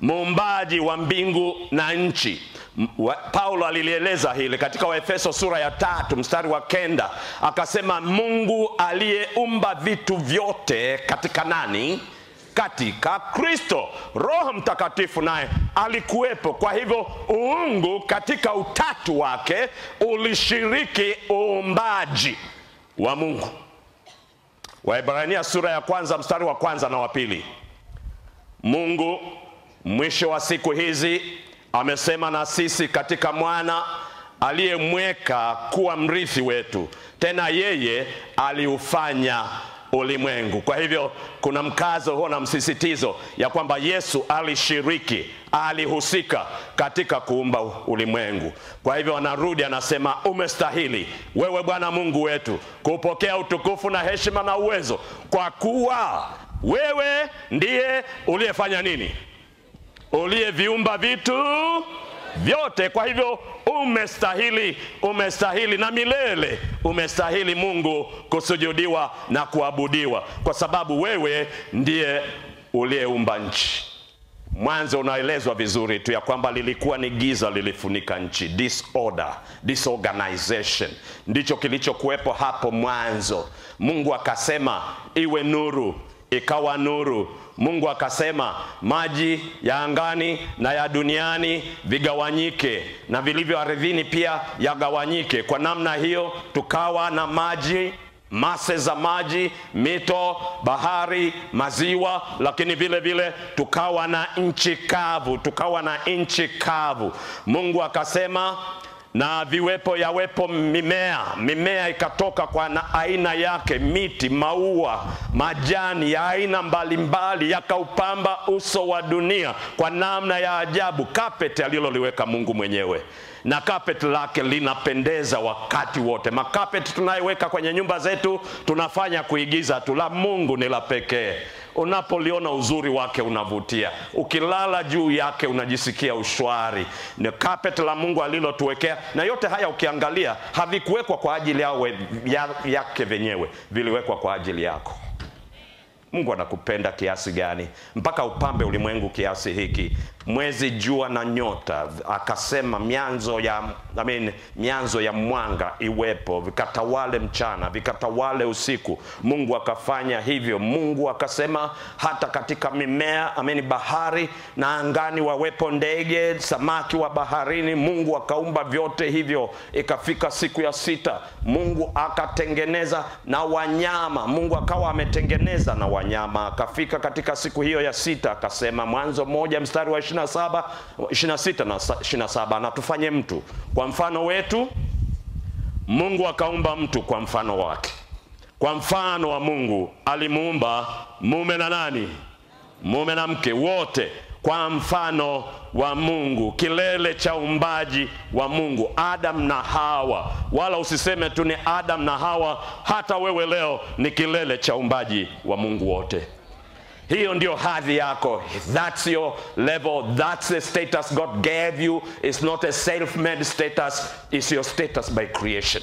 muumbaji wa mbingu na nchi. Paulo alilieleza hili katika Waefeso sura ya 3 mstari wa 9. Akasema Mungu aliyeumba vitu vyote katika nani? Katika Kristo. Roho Mtakatifu naye alikuwepo. Kwa hivyo uungu katika utatu wake ulishiriki uumbaji wa Mungu. Waebrania sura ya 1 mstari wa 1 na wa 2. Mungu mwisho wa siku hizi amesema na sisi katika mwana aliyemweka kuwa mrithi wetu. Tena yeye aliufanya ulimwengu. Kwa hivyo kuna mkazo huo na msisitizo ya kwamba Yesu alishiriki, alihusika katika kuumba ulimwengu. Kwa hivyo anarudi anasema, umestahili wewe Bwana Mungu wetu kupokea utukufu na heshima na uwezo, kwa kuwa wewe ndiye uliyefanya nini? Uliyeviumba vitu vyote. Kwa hivyo umestahili na milele umestahili Mungu kusujudiwa na kuabudiwa, kwa sababu wewe ndiye uliyeumba nchi. Mwanzo unaelezwa vizuri tu ya kwamba lilikuwa ni giza lilifunika nchi. Disorder, disorganization ndicho kilichokuwepo hapo mwanzo. Mungu akasema iwe nuru, ikawa nuru. Mungu akasema maji ya angani na ya duniani vigawanyike, na vilivyo ardhini pia yagawanyike. Kwa namna hiyo tukawa na maji, mase za maji, mito, bahari, maziwa, lakini vile vile tukawa na nchi kavu. Mungu akasema na viwepo yawepo mimea ikatoka kwa na aina yake, miti, maua, majani ya aina mbalimbali yakaupamba uso wa dunia kwa namna ya ajabu. Carpet aliloliweka Mungu mwenyewe, na carpet lake linapendeza wakati wote. Makapeti tunayoweka kwenye nyumba zetu tunafanya kuigiza tu, la Mungu ni la pekee. Unapoliona uzuri wake unavutia, ukilala juu yake unajisikia ushwari. Ni carpet la Mungu alilotuwekea, na yote haya ukiangalia havikuwekwa kwa ajili yake wenyewe, viliwekwa kwa ajili yako. Mungu anakupenda kiasi gani mpaka upambe ulimwengu kiasi hiki, mwezi, jua na nyota. Akasema mianzo ya mwanga iwepo, vikatawale mchana, vikatawale usiku. Mungu akafanya hivyo. Mungu akasema hata katika mimea, bahari na angani wawepo ndege, samaki wa baharini. Mungu akaumba vyote hivyo. Ikafika siku ya 6, Mungu akatengeneza na wanyama. Mungu akawa ametengeneza na wanyama. Akafika katika siku hiyo ya 6 akasema, Mwanzo 1 mstari wa 26 na 27, na tufanye mtu kwa mfano wetu. Mungu akaumba mtu kwa mfano wake. Kwa mfano wa Mungu alimuumba mume na nani? Mume na mke, wote kwa mfano wa Mungu. Kilele cha umbaji wa Mungu, Adam na Hawa. Wala usiseme tu ni Adam na Hawa, hata wewe leo ni kilele cha umbaji wa Mungu wote. Hiyo ndio hadhi yako. That's your level. That's the status God gave you. It's not a self-made status. It's your status by creation.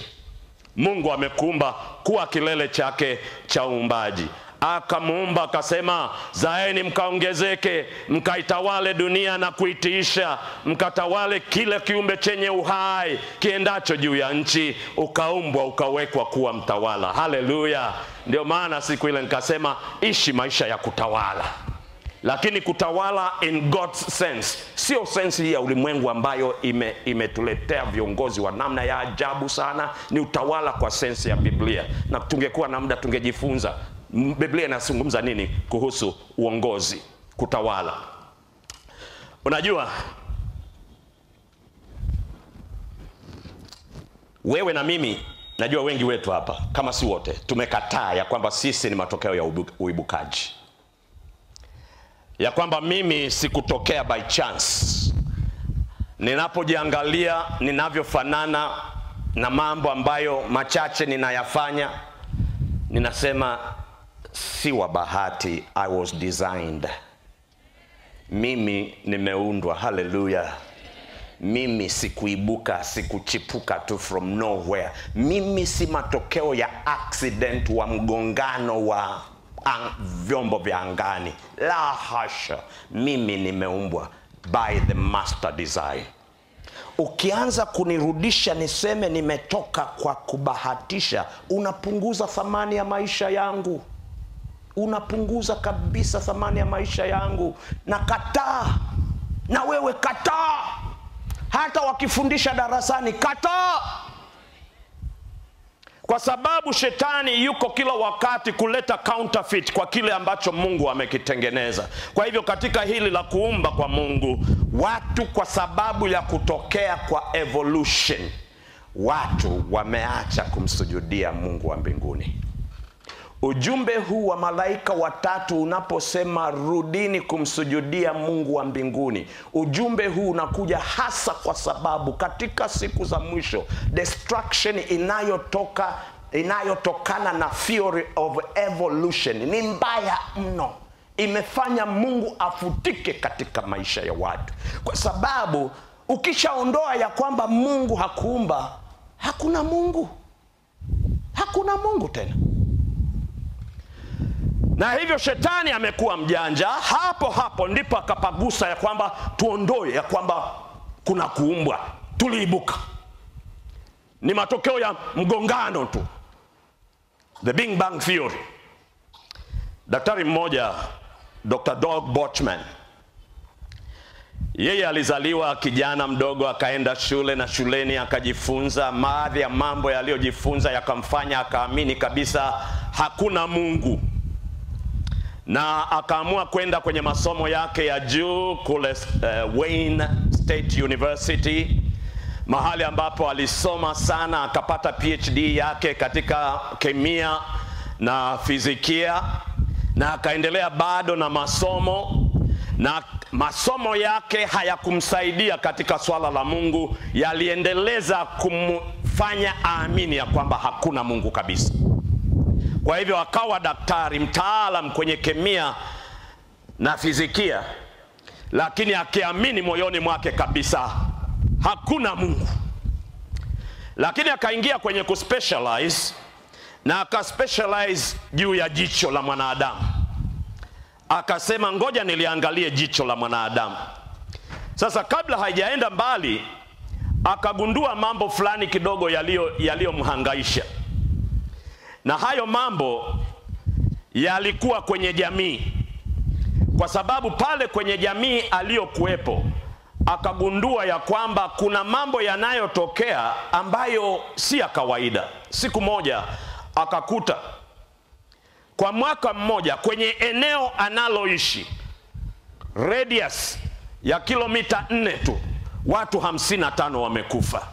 Mungu amekuumba kuwa kilele chake cha uumbaji. Akamuumba akasema, zaeni mkaongezeke, mkaitawale dunia na kuitiisha, mkatawale kila kiumbe chenye uhai kiendacho juu ya nchi. Ukaumbwa ukawekwa kuwa mtawala. Haleluya. Ndio maana siku ile nikasema ishi maisha ya kutawala. lakini kutawala in God's sense, sio sense hii ya ulimwengu ambayo imetuletea viongozi wa namna ya ajabu sana. Ni utawala kwa sense ya Biblia, na tungekuwa na muda tungejifunza Biblia inazungumza nini kuhusu uongozi, kutawala. Unajua, wewe na mimi, najua wengi wetu hapa, kama si wote, tumekataa ya kwamba sisi ni matokeo ya uibukaji, ya kwamba mimi sikutokea by chance. Ninapojiangalia ninavyofanana na mambo ambayo machache ninayafanya, ninasema si wa bahati, I was designed. Mimi nimeundwa. Hallelujah. Mimi sikuibuka, sikuchipuka tu from nowhere. Mimi si matokeo ya accident wa mgongano wa vyombo vya angani. La hasha. Mimi nimeumbwa by the master design. Ukianza kunirudisha niseme nimetoka kwa kubahatisha, unapunguza thamani ya maisha yangu. Unapunguza kabisa thamani ya maisha yangu. Na kataa. Na wewe kataa. Hata wakifundisha darasani, kataa. Kwa sababu shetani yuko kila wakati kuleta counterfeit kwa kile ambacho Mungu amekitengeneza. Kwa hivyo katika hili la kuumba kwa Mungu, watu kwa sababu ya kutokea kwa evolution, watu wameacha kumsujudia Mungu wa mbinguni. Ujumbe huu wa malaika watatu unaposema rudini kumsujudia Mungu wa mbinguni, ujumbe huu unakuja hasa kwa sababu katika siku za mwisho destruction inayotokana na theory of evolution ni mbaya mno. Imefanya Mungu afutike katika maisha ya watu, kwa sababu ukishaondoa ya kwamba Mungu hakuumba, hakuna Mungu. Hakuna Mungu tena. Na hivyo shetani amekuwa mjanja. Hapo ndipo akapagusa ya kwamba tuondoe ya kwamba kuna kuumbwa, tuliibuka. Ni matokeo ya mgongano tu, the Big Bang Theory. Daktari mmoja, Dr. Doug Bochman, yeye alizaliwa kijana mdogo, akaenda shule, na shuleni akajifunza baadhi ya mambo yaliyojifunza yakamfanya akaamini kabisa hakuna Mungu. Na akaamua kwenda kwenye masomo yake ya juu kule Wayne State University, mahali ambapo alisoma sana, akapata PhD yake katika kemia na fizikia, na akaendelea bado na masomo. Na masomo yake hayakumsaidia katika swala la Mungu, yaliendeleza kumfanya aamini ya kwamba hakuna Mungu kabisa. Kwa hivyo akawa daktari mtaalam kwenye kemia na fizikia, lakini akiamini moyoni mwake kabisa hakuna Mungu. Lakini akaingia kwenye kuspecialize, na akaspecialize juu ya jicho la mwanadamu. Akasema ngoja niliangalie jicho la mwanadamu. Sasa kabla haijaenda mbali, akagundua mambo fulani kidogo yaliyomhangaisha. Na hayo mambo yalikuwa kwenye jamii, kwa sababu pale kwenye jamii aliyokuwepo akagundua ya kwamba kuna mambo yanayotokea ambayo si ya kawaida. Siku moja akakuta kwa mwaka mmoja kwenye eneo analoishi, radius ya kilomita 4 tu, watu 55 wamekufa.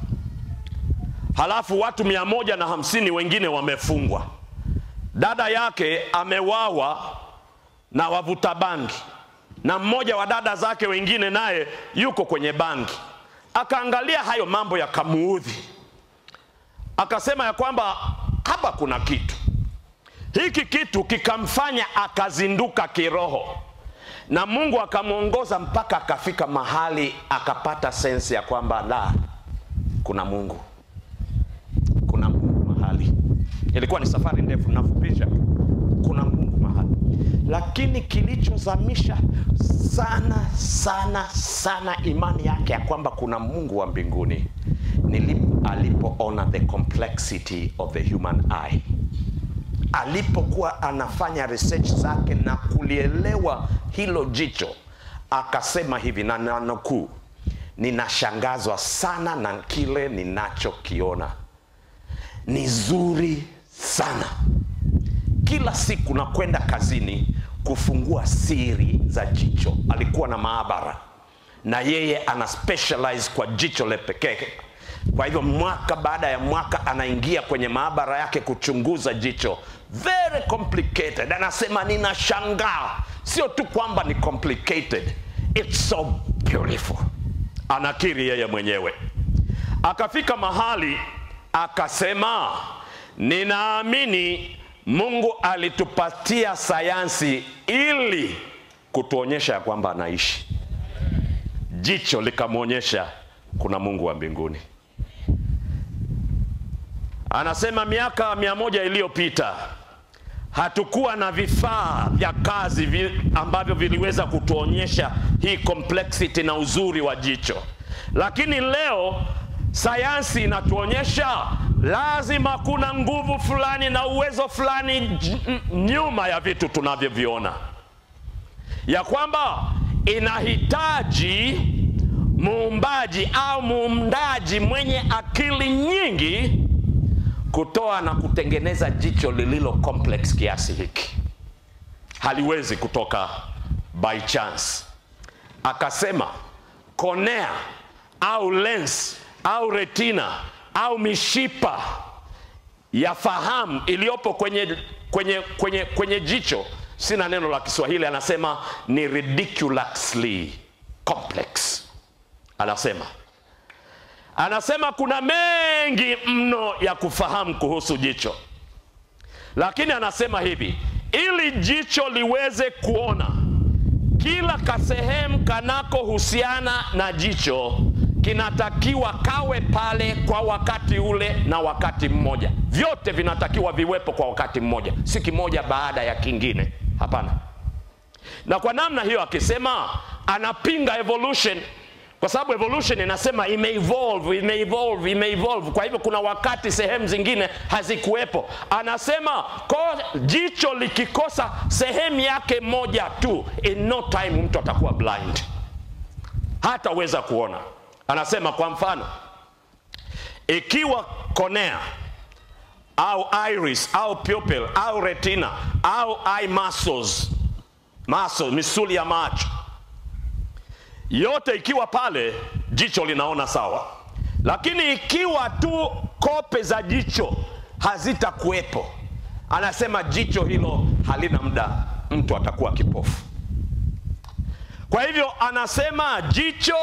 Halafu watu 150 wengine wamefungwa. Dada yake amewawa na wavuta bangi, na mmoja wa dada zake wengine naye yuko kwenye bangi. Akaangalia hayo mambo yakamuudhi. Akasema ya kwamba hapa kuna kitu. Hiki kitu kikamfanya akazinduka kiroho. Na Mungu akamuongoza mpaka akafika mahali akapata sense ya kwamba la, kuna Mungu. Kuna Mungu mahali. Ilikuwa ni safari ndefu, nafupisha. Kuna Mungu mahali. Lakini kilichozamisha sana imani yake ya kwamba kuna Mungu wa mbinguni ni alipoona the complexity of the human eye. alipokuwa anafanya research zake na kulielewa hilo jicho, akasema hivi, na nanukuu, ninashangazwa sana na kile ninachokiona. Ni zuri sana. Kila siku na kwenda kazini kufungua siri za jicho. Alikuwa na maabara na yeye ana specialize kwa jicho le pekee. Kwa hivyo mwaka baada ya mwaka anaingia kwenye maabara yake kuchunguza jicho. Very complicated. Anasema ninashangaa. Sio tu kwamba ni complicated, it's so beautiful. Anakiri yeye mwenyewe. Akafika mahali akasema, ninaamini Mungu alitupatia sayansi ili kutuonyesha ya kwamba anaishi. Jicho likamwonyesha kuna Mungu wa mbinguni. Anasema miaka 100 iliyopita hatukuwa na vifaa vya kazi ambavyo viliweza kutuonyesha hii complexity na uzuri wa jicho. Lakini leo sayansi inatuonyesha lazima kuna nguvu fulani na uwezo fulani nyuma ya vitu tunavyoviona, ya kwamba inahitaji muumbaji au muundaji mwenye akili nyingi kutoa na kutengeneza jicho lililo complex kiasi hiki. Haliwezi kutoka by chance. Akasema cornea au lens au retina au mishipa ya fahamu iliyopo kwenye jicho, sina neno la Kiswahili, anasema ni ridiculously complex. Anasema kuna mengi mno ya kufahamu kuhusu jicho. Lakini anasema hivi, ili jicho liweze kuona, kila kasehemu kanako husiana na jicho kinatakiwa kawe pale kwa wakati ule na wakati mmoja. Vyote vinatakiwa viwepo kwa wakati mmoja, si kimoja baada ya kingine. Hapana. Na kwa namna hiyo akisema anapinga evolution, kwa sababu evolution inasema imeevolve. Kwa hivyo kuna wakati sehemu zingine hazikuwepo. Anasema jicho likikosa sehemu yake moja tu, in no time mtu atakuwa blind, hataweza kuona. Anasema kwa mfano, ikiwa cornea au iris au pupil au retina au eye muscles, misuli ya macho, yote ikiwa pale, jicho linaona sawa. Lakini ikiwa tu kope za jicho hazitakuwepo, anasema jicho hilo halina muda, mtu atakuwa kipofu. Kwa hivyo anasema jicho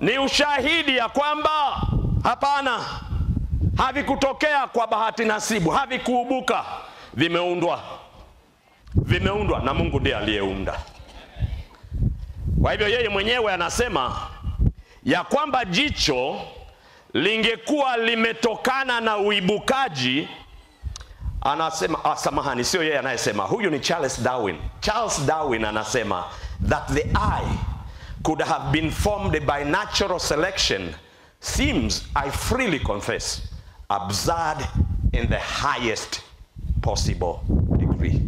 ni ushahidi ya kwamba hapana, havikutokea kwa bahati nasibu, havikuubuka, vimeundwa na Mungu ndiye aliyeunda. Kwa hivyo yeye mwenyewe anasema ya kwamba jicho lingekuwa limetokana na uibukaji. Anasema samahani, sio yeye anayesema, huyu ni Charles Darwin. Charles Darwin anasema that the eye could have been formed by natural selection seems, I freely confess, absurd in the highest possible degree.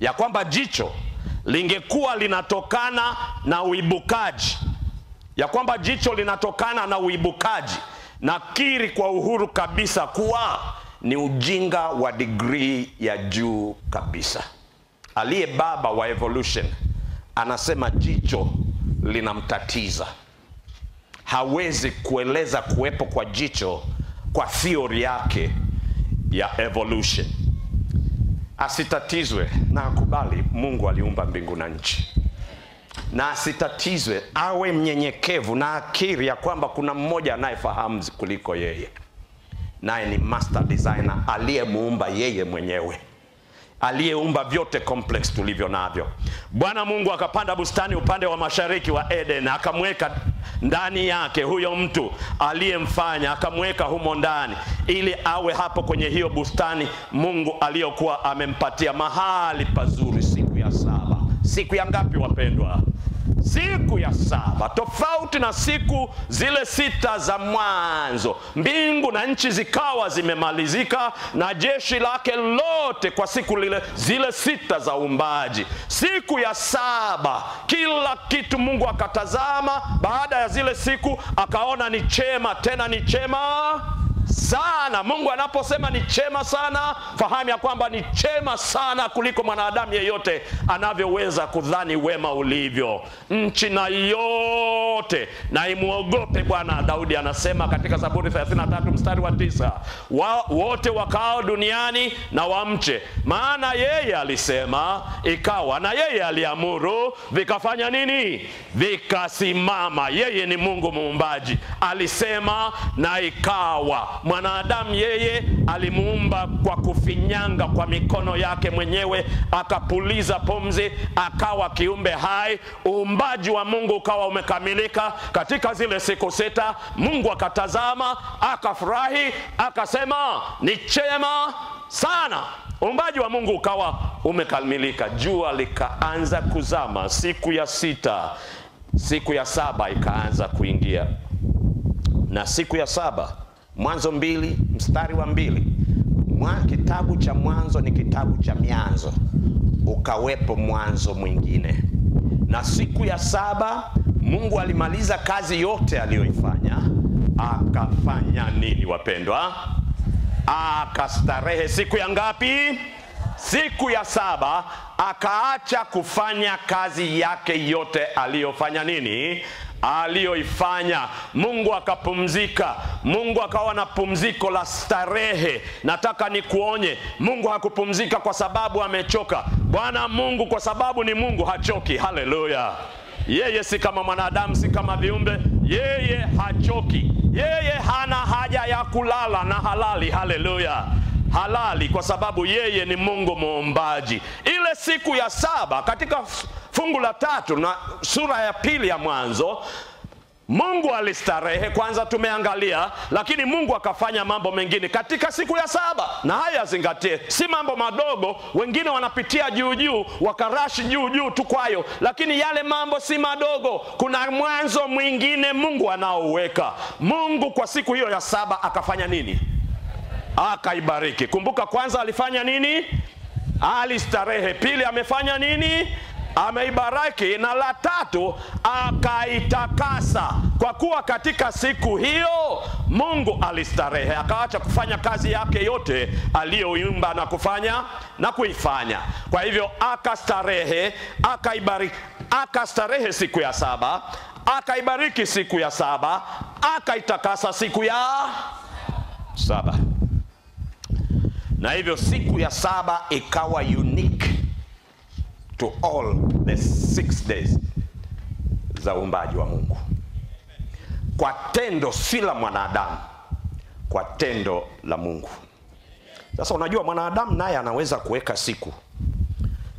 Ya kwamba jicho lingekuwa linatokana na uibukaji, nakiri kwa uhuru kabisa kuwa ni ujinga wa degree ya juu kabisa. Aliye baba wa evolution anasema jicho linamtatiza. Hawezi kueleza kuwepo kwa jicho kwa theory yake ya evolution. Asitatizwe na akubali Mungu aliumba mbingu na nchi. Na asitatizwe, awe mnyenyekevu na akiri ya kwamba kuna mmoja anayefahamu kuliko yeye. Naye ni master designer aliyemuumba yeye mwenyewe, aliyeumba vyote complex tulivyo navyo. Bwana Mungu akapanda bustani upande wa mashariki wa Eden, akamweka ndani yake huyo mtu aliyemfanya, akamweka humo ndani ili awe hapo kwenye hiyo bustani Mungu aliyokuwa amempatia, mahali pazuri, siku ya 7. Siku ya ngapi wapendwa? siku ya saba, tofauti na siku zile 6 za mwanzo. Mbingu na nchi zikawa zimemalizika na jeshi lake lote kwa siku zile 6 za uumbaji. Siku ya saba kila kitu Mungu akatazama baada ya zile siku, akaona ni chema, tena ni chema sana. Mungu anaposema ni chema sana, fahamu ya kwamba ni chema sana kuliko mwanadamu yeyote anavyoweza kudhani wema ulivyo. Nchi na yote na imuogope Bwana. Daudi anasema katika Zaburi 33 mstari wa 9, wote wakao duniani na wamche, maana yeye alisema ikawa, na yeye aliamuru vikafanya nini? Vikasimama. Yeye ni Mungu muumbaji, alisema na ikawa. Mwanadamu yeye alimuumba kwa kufinyanga kwa mikono yake mwenyewe, akapuliza pumzi, akawa kiumbe hai. Uumbaji wa Mungu ukawa umekamilika katika zile siku 6. Mungu akatazama, akafurahi, akasema ni chema sana. Uumbaji wa Mungu ukawa umekamilika. Jua likaanza kuzama siku ya 6. Siku ya 7 ikaanza kuingia, na siku ya 7, Mwanzo 2 mstari wa 2, kitabu cha Mwanzo ni kitabu cha mianzo, ukawepo mwanzo mwingine. Na siku ya 7 Mungu alimaliza kazi yote aliyoifanya. Akafanya nini wapendwa? Akastarehe. Siku ya ngapi? Siku ya 7. Akaacha kufanya kazi yake yote aliyofanya nini? Aliyoifanya. Mungu akapumzika. Mungu akawa na pumziko la starehe. Nataka nikuonye, Mungu hakupumzika kwa sababu amechoka. Bwana Mungu kwa sababu ni Mungu hachoki. Haleluya. Yeye si kama mwanadamu, si kama viumbe. Yeye hachoki. Yeye hana haja ya kulala na halali. Haleluya. Halali kwa sababu yeye ni Mungu muumbaji. Ile siku ya 7 katika fungu la 3 na sura ya 2 ya Mwanzo, Mungu alistarehe kwanza, tumeangalia, lakini Mungu akafanya mambo mengine katika siku ya 7. Na haya zingatie, si mambo madogo. Wengine wanapitia juu juu, wakarashi juu juu tu kwayo, lakini yale mambo si madogo. Kuna mwanzo mwingine Mungu anaouweka. Mungu kwa siku hiyo ya 7 akafanya nini? Akaibariki. Kumbuka kwanza alifanya nini? Alistarehe. Pili amefanya nini? Ameibariki. Na la 3 akaitakasa. Kwa kuwa katika siku hiyo Mungu alistarehe, akaacha kufanya kazi yake yote aliyoiumba na kufanya na kuifanya. Kwa hivyo akastarehe, akaibariki. Akastarehe siku ya 7, akaibariki siku ya 7, akaitakasa siku ya 7. Na hivyo siku ya 7 ikawa unique to all the 6 days za uumbaji wa Mungu. Kwa tendo si la mwanadamu, kwa tendo la Mungu. Sasa unajua mwanadamu naye anaweza kuweka siku.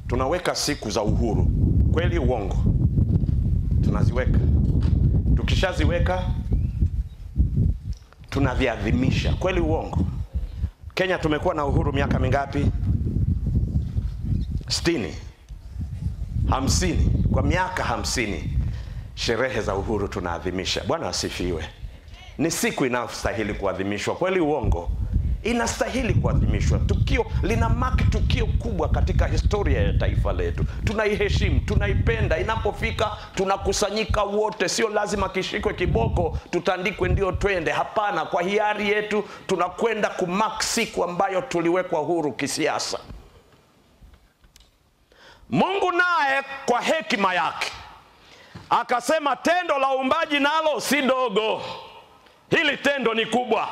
Tunaweka siku za uhuru. Kweli uongo? Tunaziweka. Tukishaziweka tunaviadhimisha. Kweli uongo? Kenya tumekuwa na uhuru miaka mingapi? 60, 50. Kwa miaka 50 sherehe za uhuru tunaadhimisha. Bwana asifiwe. Ni siku inayostahili kuadhimishwa. Kweli uongo? Inastahili kuadhimishwa. Tukio lina mark tukio kubwa katika historia ya taifa letu. Tunaiheshimu, tunaipenda. Inapofika tunakusanyika wote. Sio lazima kishikwe kiboko tutandikwe ndio twende. Hapana, kwa hiari yetu tunakwenda kumark siku ambayo tuliwekwa huru kisiasa. Mungu naye kwa hekima yake akasema tendo la uumbaji nalo si dogo. Hili tendo ni kubwa.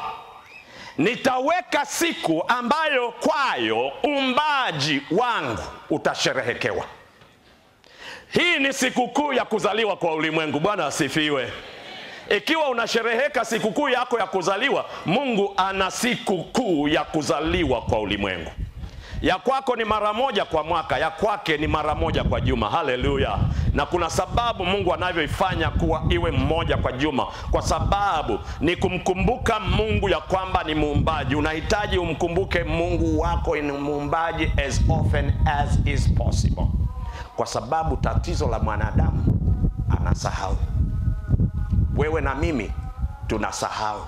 Nitaweka siku ambayo kwayo uumbaji wangu utasherehekewa. Hii ni sikukuu ya kuzaliwa kwa ulimwengu. Bwana asifiwe. Ikiwa unashereheka sikukuu yako ya kuzaliwa, Mungu ana sikukuu ya kuzaliwa kwa ulimwengu. Ya kwako ni mara moja kwa mwaka, ya kwake ni mara moja kwa juma. Haleluya. Na kuna sababu Mungu anavyoifanya kuwa iwe mmoja kwa juma, kwa sababu ni kumkumbuka Mungu ya kwamba ni muumbaji. Unahitaji umkumbuke Mungu wako ni muumbaji as often as is possible. Kwa sababu tatizo la mwanadamu, anasahau. Wewe na mimi tunasahau.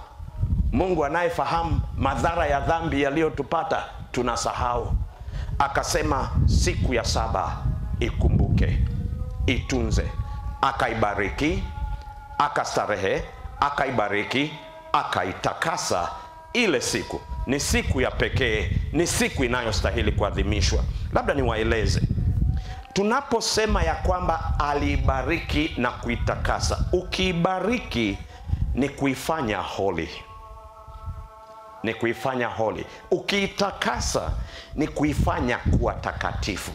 Mungu anayefahamu madhara ya dhambi yaliyotupata tunasahau. Akasema siku ya saba ikumbuke, itunze. Akaibariki, akastarehe, akaibariki, akaitakasa. Ile siku ni siku ya pekee, ni siku inayostahili kuadhimishwa. Labda niwaeleze. Tunaposema ya kwamba alibariki na kuitakasa, ukiibariki ni kuifanya holy. Ni kuifanya holy. Ukiitakasa ni kuifanya kuwa takatifu.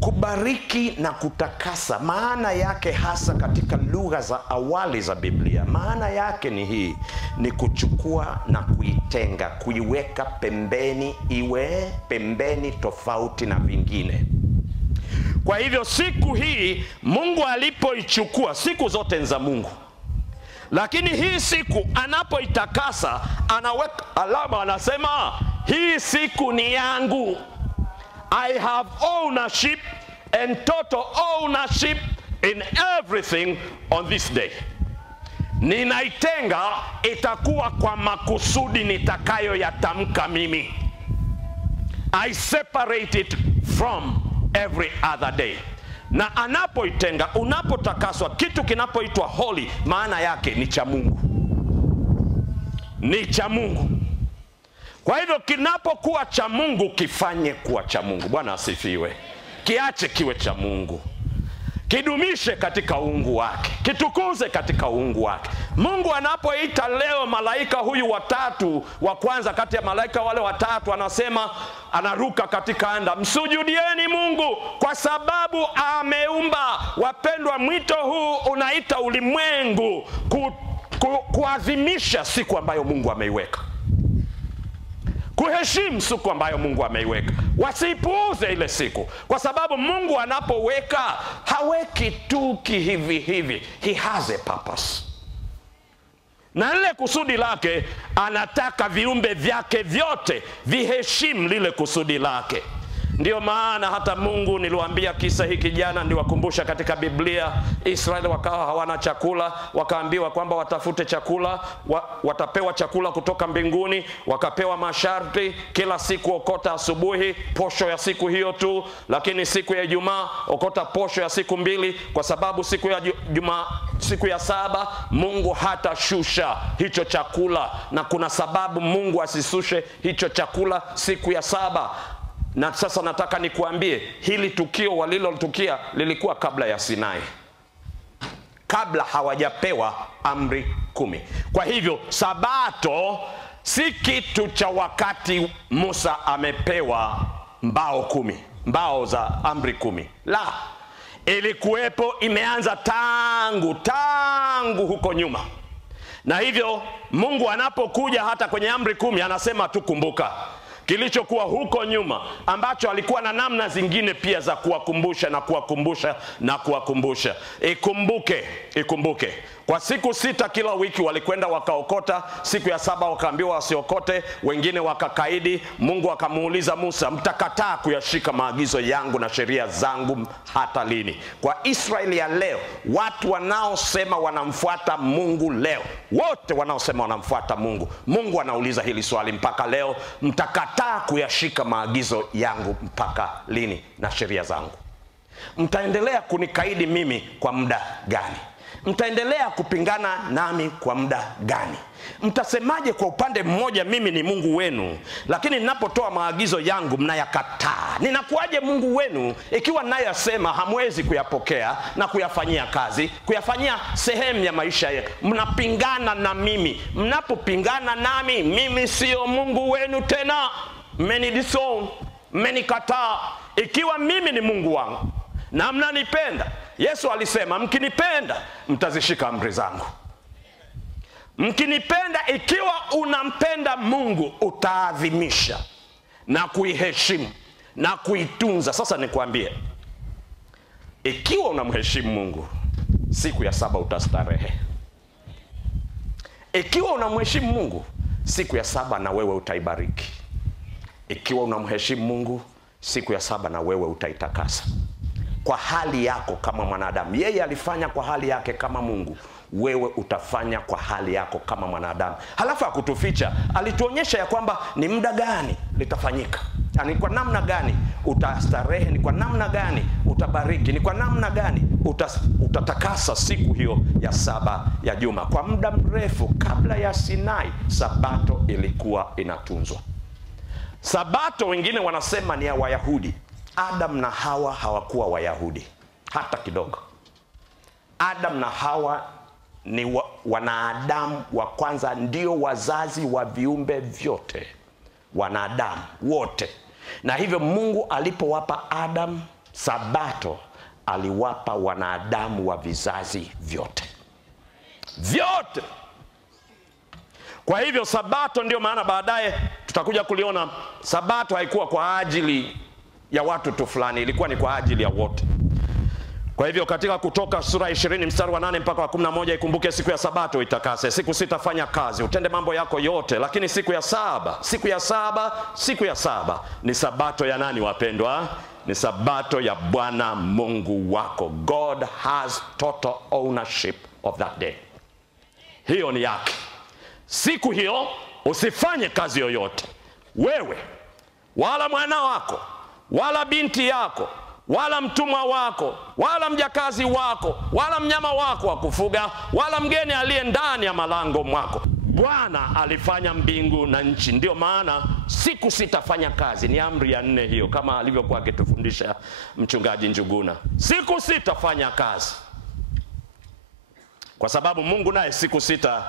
Kubariki na kutakasa, maana yake hasa katika lugha za awali za Biblia, maana yake ni hii: ni kuchukua na kuitenga, kuiweka pembeni, iwe pembeni tofauti na vingine. Kwa hivyo siku hii Mungu alipoichukua, siku zote ni za Mungu, lakini hii siku anapoitakasa, anaweka alama, anasema hii siku ni yangu. I have ownership and total ownership in everything on this day. Ninaitenga, itakuwa kwa makusudi nitakayo yatamka mimi. I separate it from every other day. Na anapoitenga, unapotakaswa, kitu kinapoitwa holy, maana yake ni cha Mungu. Ni cha Mungu. Kwa hivyo kinapokuwa cha Mungu, kifanye kuwa cha Mungu. Bwana asifiwe. Kiache kiwe cha Mungu. Kidumishe katika uungu wake. Kitukuze katika uungu wake. Mungu anapoita leo malaika huyu watatu wa kwanza kati ya malaika wale watatu, anasema, anaruka katika anga, msujudieni Mungu kwa sababu ameumba. Wapendwa, mwito huu unaita ulimwengu kuadhimisha siku ambayo Mungu ameiweka. Kuheshimu siku ambayo Mungu ameiweka. Wasipuuze ile siku, kwa sababu Mungu anapoweka, haweki tu kihivi hivi. He has a purpose. Na lile kusudi lake, anataka viumbe vyake vyote viheshimu lile kusudi lake. Ndio maana hata Mungu, niliwaambia kisa hiki jana, niwakumbusha katika Biblia, Israeli wakawa hawana chakula, wakaambiwa kwamba watafute chakula, watapewa chakula kutoka mbinguni, wakapewa masharti, kila siku okota asubuhi posho ya siku hiyo tu, lakini siku ya Ijumaa okota posho ya siku 2, kwa sababu siku ya siku ya saba Mungu hatashusha hicho chakula, na kuna sababu Mungu asishushe hicho chakula siku ya saba. Na sasa nataka nikuambie, hili tukio walilotukia lilikuwa kabla ya Sinai, kabla hawajapewa amri 10. Kwa hivyo sabato si kitu cha wakati Musa amepewa mbao 10, mbao za amri 10. La, ilikuwepo, imeanza tangu huko nyuma. Na hivyo Mungu anapokuja hata kwenye amri 10, anasema tukumbuka kilichokuwa huko nyuma, ambacho alikuwa na namna zingine pia za kuwakumbusha na kuwakumbusha na kuwakumbusha. Ikumbuke. Kwa siku 6 kila wiki walikwenda wakaokota, siku ya 7 wakaambiwa wasiokote, wengine wakakaidi. Mungu akamuuliza Musa, mtakataa kuyashika maagizo yangu na sheria zangu hata lini? Kwa Israeli ya leo, watu wanaosema wanamfuata Mungu leo, wote wanaosema wanamfuata Mungu, Mungu anauliza hili swali mpaka leo, mtakataa kuyashika maagizo yangu mpaka lini na sheria zangu? Mtaendelea kunikaidi mimi kwa muda gani? Mtaendelea kupingana nami kwa muda gani? Mtasemaje kwa upande mmoja mimi ni Mungu wenu, lakini ninapotoa maagizo yangu mnayakataa? Ninakuwaje Mungu wenu ikiwa ninayosema hamwezi kuyapokea na kuyafanyia kazi, kuyafanyia sehemu ya maisha yenu? Mnapingana na mimi. Mnapopingana nami, mimi sio Mungu wenu tena. Mmenidisown, mmenikataa. Ikiwa mimi ni Mungu wangu na mnanipenda, Yesu alisema mkinipenda mtazishika amri zangu. Mkinipenda, ikiwa unampenda Mungu, utaadhimisha na kuiheshimu na kuitunza. Sasa nikwambie, ikiwa unamheshimu Mungu, siku ya 7 utastarehe. Ikiwa unamheshimu Mungu, siku ya 7 na wewe utaibariki. Ikiwa unamheshimu Mungu, siku ya 7 na wewe utaitakasa. kwa hali yako kama mwanadamu. Yeye alifanya kwa hali yake kama Mungu, wewe utafanya kwa hali yako kama mwanadamu. Halafu akutuficha, alituonyesha ya kwamba ni muda gani litafanyika, ni kwa namna gani utastarehe, ni kwa namna gani utabariki, ni kwa namna gani utatakasa siku hiyo ya 7 ya juma. Kwa muda mrefu kabla ya Sinai, sabato ilikuwa inatunzwa. Sabato wengine wanasema ni ya Wayahudi. Adam na Hawa hawakuwa Wayahudi hata kidogo. Adam na Hawa ni wanadamu wa kwanza, ndio wazazi wa viumbe vyote, wanadamu wote. Na hivyo Mungu alipowapa Adam sabato, aliwapa wanadamu wa vizazi vyote. Vyote. Kwa hivyo sabato, ndio maana baadaye tutakuja kuliona, sabato haikuwa kwa ajili ya watu tu fulani, ilikuwa ni kwa ajili ya wote. Kwa hivyo katika Kutoka sura 20 mstari wa 8 mpaka wa 11, ikumbuke siku ya sabato itakase. Siku 6 fanya kazi, utende mambo yako yote, lakini siku ya saba ni sabato ya nani wapendwa? Ni sabato ya Bwana Mungu wako. God has total ownership of that day. Hiyo ni yake. Siku hiyo usifanye kazi yoyote, wewe wala mwana wako wala binti yako wala mtumwa wako wala mjakazi wako wala mnyama wako wa kufuga wala mgeni aliye ndani ya malango mwako. Bwana alifanya mbingu na nchi. Ndio maana siku 6 fanya kazi. Ni amri ya 4 hiyo, kama alivyokuwa akitufundisha mchungaji Njuguna. Siku 6 fanya kazi, kwa sababu Mungu naye siku 6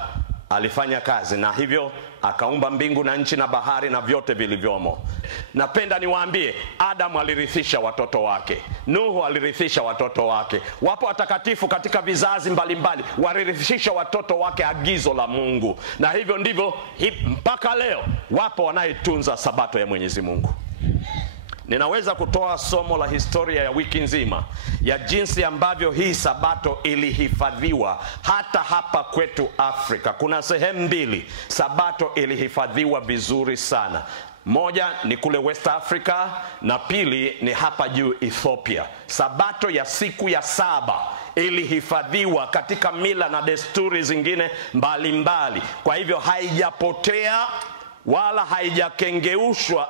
alifanya kazi, na hivyo akaumba mbingu na nchi na bahari na vyote vilivyomo. Napenda niwaambie, Adam alirithisha watoto wake, Nuhu alirithisha watoto wake, wapo watakatifu katika vizazi mbalimbali walirithisha watoto wake agizo la Mungu. Na hivyo ndivyo mpaka leo wapo wanayetunza sabato ya Mwenyezi Mungu. Ninaweza kutoa somo la historia ya wiki nzima ya jinsi ambavyo hii sabato ilihifadhiwa hata hapa kwetu Afrika. Kuna sehemu 2 sabato ilihifadhiwa vizuri sana. Moja ni kule West Africa na pili ni hapa juu Ethiopia. Sabato ya siku ya 7 ilihifadhiwa katika mila na desturi zingine mbalimbali. Kwa hivyo haijapotea wala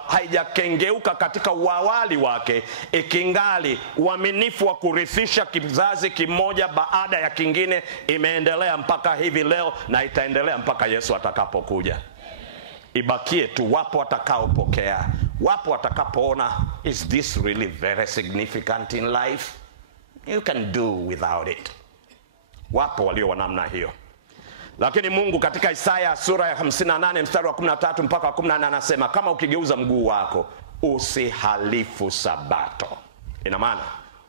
haijakengeuka katika uawali wake, ikingali uaminifu wa kurithisha kizazi kimoja baada ya kingine imeendelea mpaka hivi leo, na itaendelea mpaka Yesu atakapokuja. Ibakie tu wapo watakaopokea, wapo watakapoona, is this really very significant in life? You can do without it. Wapo walio wa namna hiyo. Lakini Mungu katika Isaya sura ya 58 mstari wa 13 mpaka 14 anasema, kama ukigeuza mguu wako usihalifu sabato. Ina maana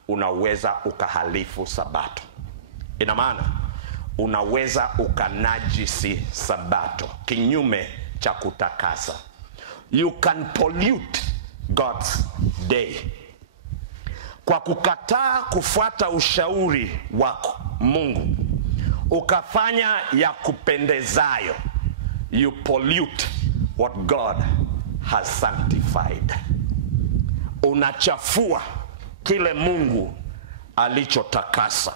unaweza ukahalifu sabato. Ina maana unaweza ukanajisi sabato kinyume cha kutakasa. You can pollute God's day kwa kukataa kufuata ushauri wako Mungu, ukafanya ya kupendezayo. You pollute what God has sanctified. Unachafua kile Mungu alichotakasa.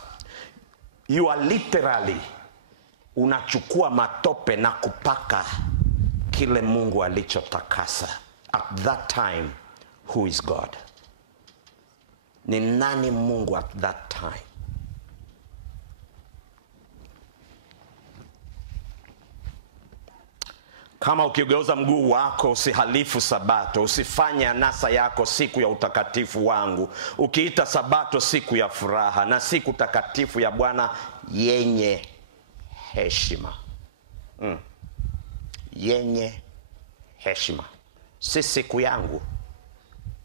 You are literally unachukua matope na kupaka kile Mungu alichotakasa. At that time, who is God? Ni nani Mungu at that time? Kama ukigeuza mguu wako usihalifu sabato, usifanye anasa yako siku ya utakatifu wangu, ukiita sabato siku ya furaha na siku takatifu ya Bwana yenye heshima. Yenye heshima. Si siku yangu,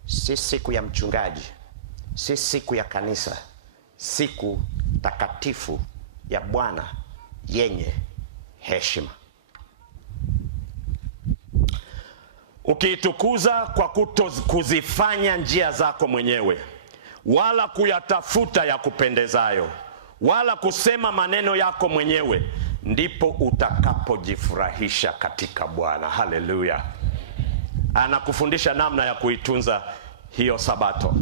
si siku ya mchungaji, si siku ya kanisa, siku takatifu ya Bwana yenye heshima. Ukiitukuza kwa kuzifanya njia zako mwenyewe, wala kuyatafuta ya kupendezayo, wala kusema maneno yako mwenyewe, ndipo utakapojifurahisha katika Bwana. Haleluya. Anakufundisha namna ya kuitunza hiyo sabato.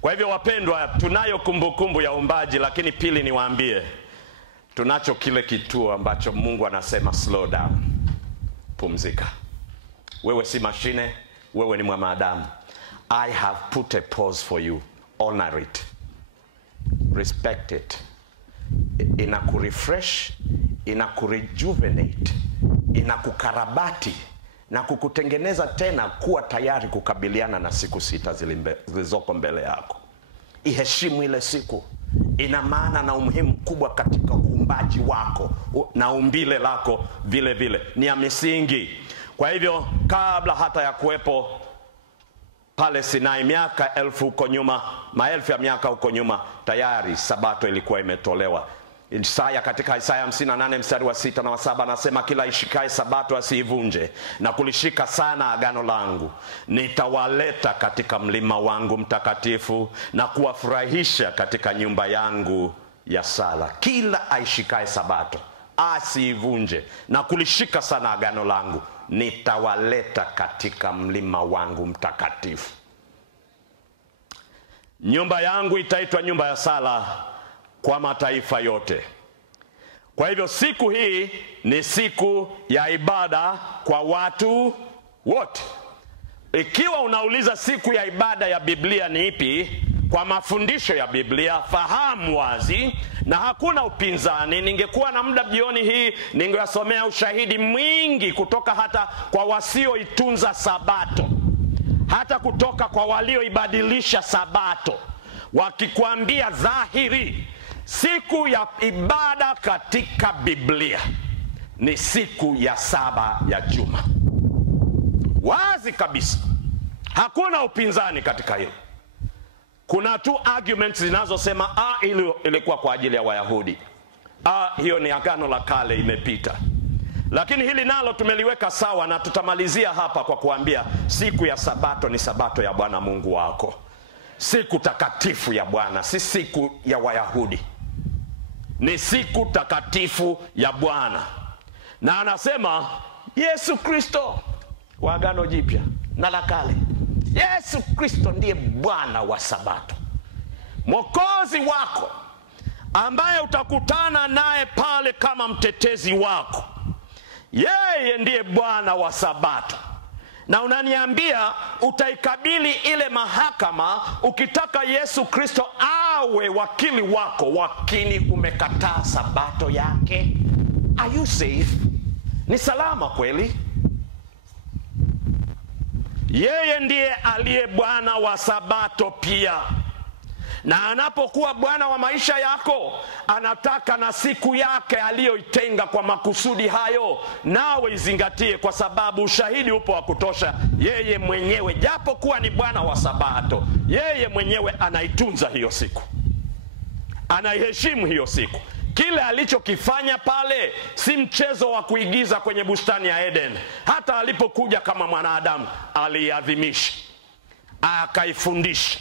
Kwa hivyo wapendwa, tunayo kumbukumbu ya uumbaji, lakini pili niwaambie, tunacho kile kituo ambacho Mungu anasema slow down. Pumzika. Wewe si mashine, wewe ni mwanadamu. I have put a pause for you. Honor it. Respect it. Inakurefresh, inakurejuvenate, inakukarabati na kukutengeneza tena kuwa tayari kukabiliana na siku sita zilizoko mbele yako. Iheshimu ile siku. Ina maana na umuhimu mkubwa katika uumbaji wako na umbile lako vile vile. Ni ya misingi. Kwa hivyo kabla hata ya kuwepo pale Sinai miaka 1000 huko nyuma, maelfu ya miaka huko nyuma, tayari sabato ilikuwa imetolewa. Katika Isaya 58 mstari wa 6 na wa 7 anasema, kila ishikae sabato asiivunje na kulishika sana agano langu, nitawaleta katika mlima wangu mtakatifu na kuwafurahisha katika nyumba yangu ya sala. Kila aishikae sabato asiivunje na kulishika sana agano langu, nitawaleta katika mlima wangu mtakatifu. Nyumba yangu itaitwa nyumba ya sala kwa mataifa yote. Kwa hivyo siku hii ni siku ya ibada kwa watu wote. Ikiwa unauliza siku ya ibada ya Biblia ni ipi, kwa mafundisho ya Biblia fahamu wazi na hakuna upinzani. Ningekuwa na muda jioni hii ningewasomea ushahidi mwingi kutoka hata kwa wasioitunza sabato, hata kutoka kwa walioibadilisha sabato, wakikwambia dhahiri siku ya ibada katika Biblia ni siku ya 7 ya juma. Wazi kabisa. Hakuna upinzani katika hilo. Kuna tu arguments zinazosema ilikuwa kwa ajili ya Wayahudi. Hiyo ni agano la kale, imepita. Lakini hili nalo tumeliweka sawa, na tutamalizia hapa kwa kuambia siku ya sabato ni sabato ya Bwana Mungu wako. Siku takatifu ya Bwana, si siku ya Wayahudi. Ni siku takatifu ya Bwana. Na anasema Yesu Kristo wa agano jipya na la kale, Yesu Kristo ndiye Bwana wa sabato. Mwokozi wako ambaye utakutana naye pale kama mtetezi wako, yeye ndiye Bwana wa sabato. Na unaniambia utaikabili ile mahakama ukitaka Yesu Kristo awe wakili wako, wakini umekataa sabato yake? Are you safe? Ni salama kweli? Yeye ndiye aliye Bwana wa sabato pia. Na anapokuwa Bwana wa maisha yako, anataka na siku yake aliyoitenga kwa makusudi hayo nawe izingatie, kwa sababu ushahidi upo wa kutosha. Yeye mwenyewe japo kuwa ni Bwana wa sabato, yeye mwenyewe anaitunza hiyo siku, anaiheshimu hiyo siku. Kile alichokifanya pale si mchezo wa kuigiza kwenye bustani ya Eden. Hata alipokuja kama mwanadamu aliadhimisha, akaifundisha,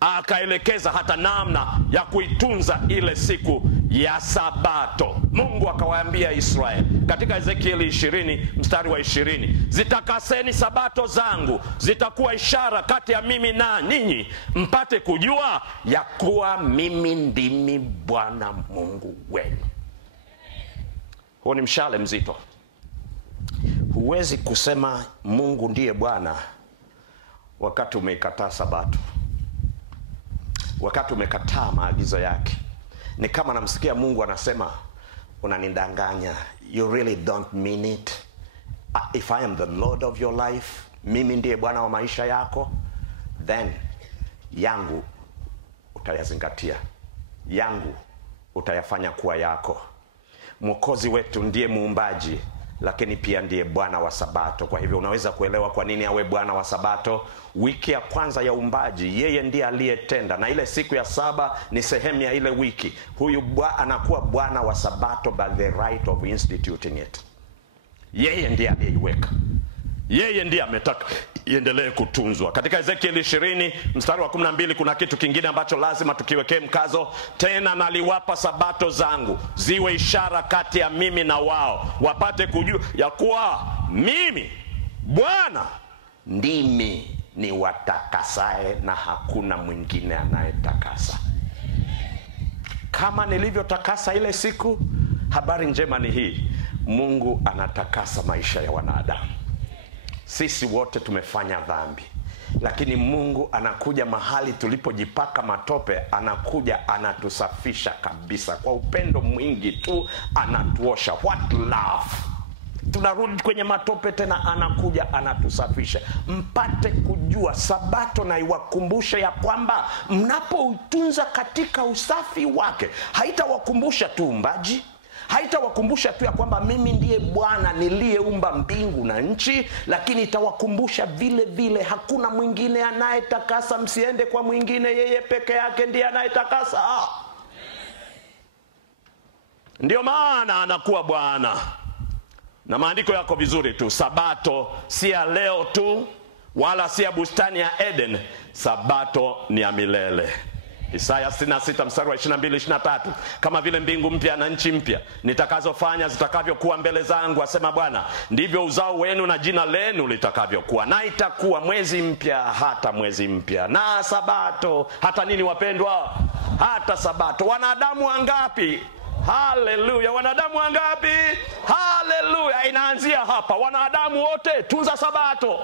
akaelekeza hata namna ya kuitunza ile siku ya sabato. Mungu akawaambia Israeli katika Ezekieli 20 mstari wa 20, zitakaseni sabato zangu, zitakuwa ishara kati ya mimi na ninyi, mpate kujua ya kuwa mimi ndimi Bwana Mungu wenu. Huo ni mshale mzito. Huwezi kusema Mungu ndiye Bwana wakati umeikataa sabato, wakati umekataa maagizo yake. Ni kama namsikia Mungu anasema, unanidanganya, you really don't mean it. If I am the Lord of your life, mimi ndiye Bwana wa maisha yako, then yangu utayazingatia, yangu utayafanya kuwa yako. Mwokozi wetu ndiye muumbaji, lakini pia ndiye Bwana wa sabato. Kwa hivyo unaweza kuelewa kwa nini awe Bwana wa sabato. Wiki ya kwanza ya uumbaji yeye ndiye aliyetenda, na ile siku ya 7 ni sehemu ya ile wiki. Huyu anakuwa Bwana wa sabato by the right of instituting it. Yeye ndiye aliyeiweka, yeye ndiye ametaka iendelee kutunzwa. Katika Ezekieli 20 mstari wa 12 kuna kitu kingine ambacho lazima tukiwekee mkazo. Tena naliwapa sabato zangu ziwe ishara kati ya mimi na wao, wapate kujua ya kuwa mimi Bwana ndimi ni watakasaye na hakuna mwingine anayetakasa. Kama nilivyotakasa ile siku, habari njema ni hii: Mungu anatakasa maisha ya wanadamu. Sisi wote tumefanya dhambi, lakini Mungu anakuja mahali tulipojipaka matope, anakuja anatusafisha kabisa. Kwa upendo mwingi tu anatuosha. What love! Tunarudi kwenye matope tena, anakuja anatusafisha. Mpate kujua Sabato, na iwakumbushe ya kwamba mnapoutunza katika usafi wake, haitawakumbusha tu umbaji, haitawakumbusha tu ya kwamba mimi ndiye Bwana niliyeumba mbingu na nchi, lakini itawakumbusha vile vile hakuna mwingine anayetakasa. Msiende kwa mwingine, yeye peke yake ndiye anayetakasa. Ndio maana anakuwa Bwana. Na maandiko yako vizuri tu, Sabato si ya leo tu, wala si ya bustani ya Eden. Sabato ni ya milele. Isaya 66 mstari wa 22-23, kama vile mbingu mpya na nchi mpya nitakazofanya zitakavyokuwa mbele zangu, asema Bwana, ndivyo uzao wenu na jina lenu litakavyokuwa. Na itakuwa mwezi mpya hata mwezi mpya, na Sabato hata nini wapendwa? Hata Sabato. Wanadamu wangapi? Haleluya! Wanadamu wangapi? Haleluya! Inaanzia hapa. Wanadamu wote tunza Sabato,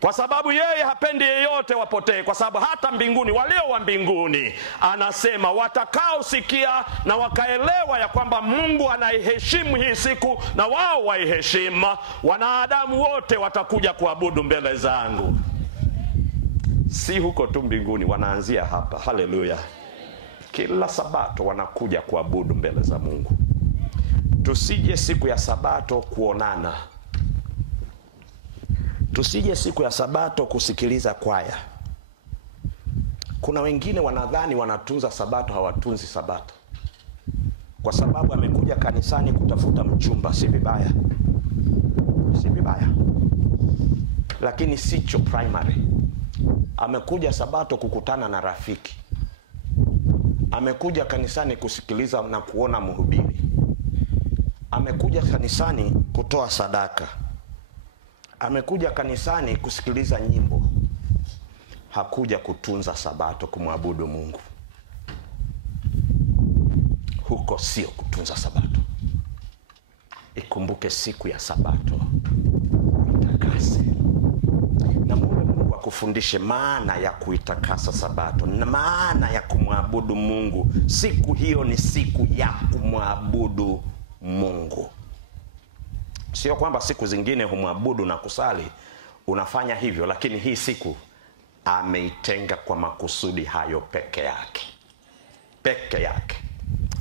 kwa sababu yeye hapendi yeyote wapotee. Kwa sababu hata mbinguni, walio wa mbinguni, anasema watakaosikia na wakaelewa ya kwamba Mungu anaiheshimu hii siku na wao waiheshimu, wanadamu wote watakuja kuabudu mbele zangu. Si huko tu mbinguni, wanaanzia hapa. Haleluya! Kila Sabato wanakuja kuabudu mbele za Mungu. Tusije siku ya Sabato kuonana. Tusije siku ya Sabato kusikiliza kwaya. Kuna wengine wanadhani wanatunza Sabato, hawatunzi Sabato. Kwa sababu amekuja kanisani kutafuta mchumba, si vibaya. Si vibaya. Lakini sicho primary. Amekuja Sabato kukutana na rafiki. Amekuja kanisani kusikiliza na kuona mhubiri. Amekuja kanisani kutoa sadaka. Amekuja kanisani kusikiliza nyimbo. Hakuja kutunza Sabato, kumwabudu Mungu. Huko sio kutunza Sabato. Ikumbuke siku ya Sabato, itakase. Na Mungu akufundishe maana ya kuitakasa Sabato, na maana ya kumwabudu Mungu. Siku hiyo ni siku ya kumwabudu Mungu. Sio kwamba siku zingine humwabudu na kusali, unafanya hivyo, lakini hii siku ameitenga kwa makusudi hayo peke yake. Peke yake.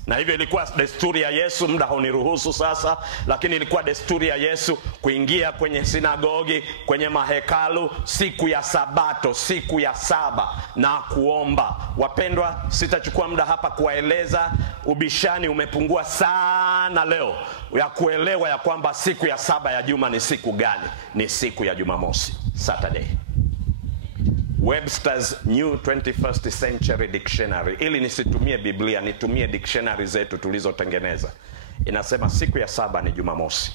Na hivyo ilikuwa desturi ya Yesu, muda hauniruhusu sasa, lakini ilikuwa desturi ya Yesu kuingia kwenye sinagogi, kwenye mahekalu siku ya Sabato, siku ya saba, na kuomba. Wapendwa, sitachukua muda hapa kuwaeleza. Ubishani umepungua sana leo ya kuelewa ya kwamba siku ya saba ya juma ni siku gani. Ni siku ya Jumamosi, Saturday. Webster's New 21st Century Dictionary, ili nisitumie Biblia, nitumie dictionary zetu tulizotengeneza, inasema siku ya saba ni Jumamosi.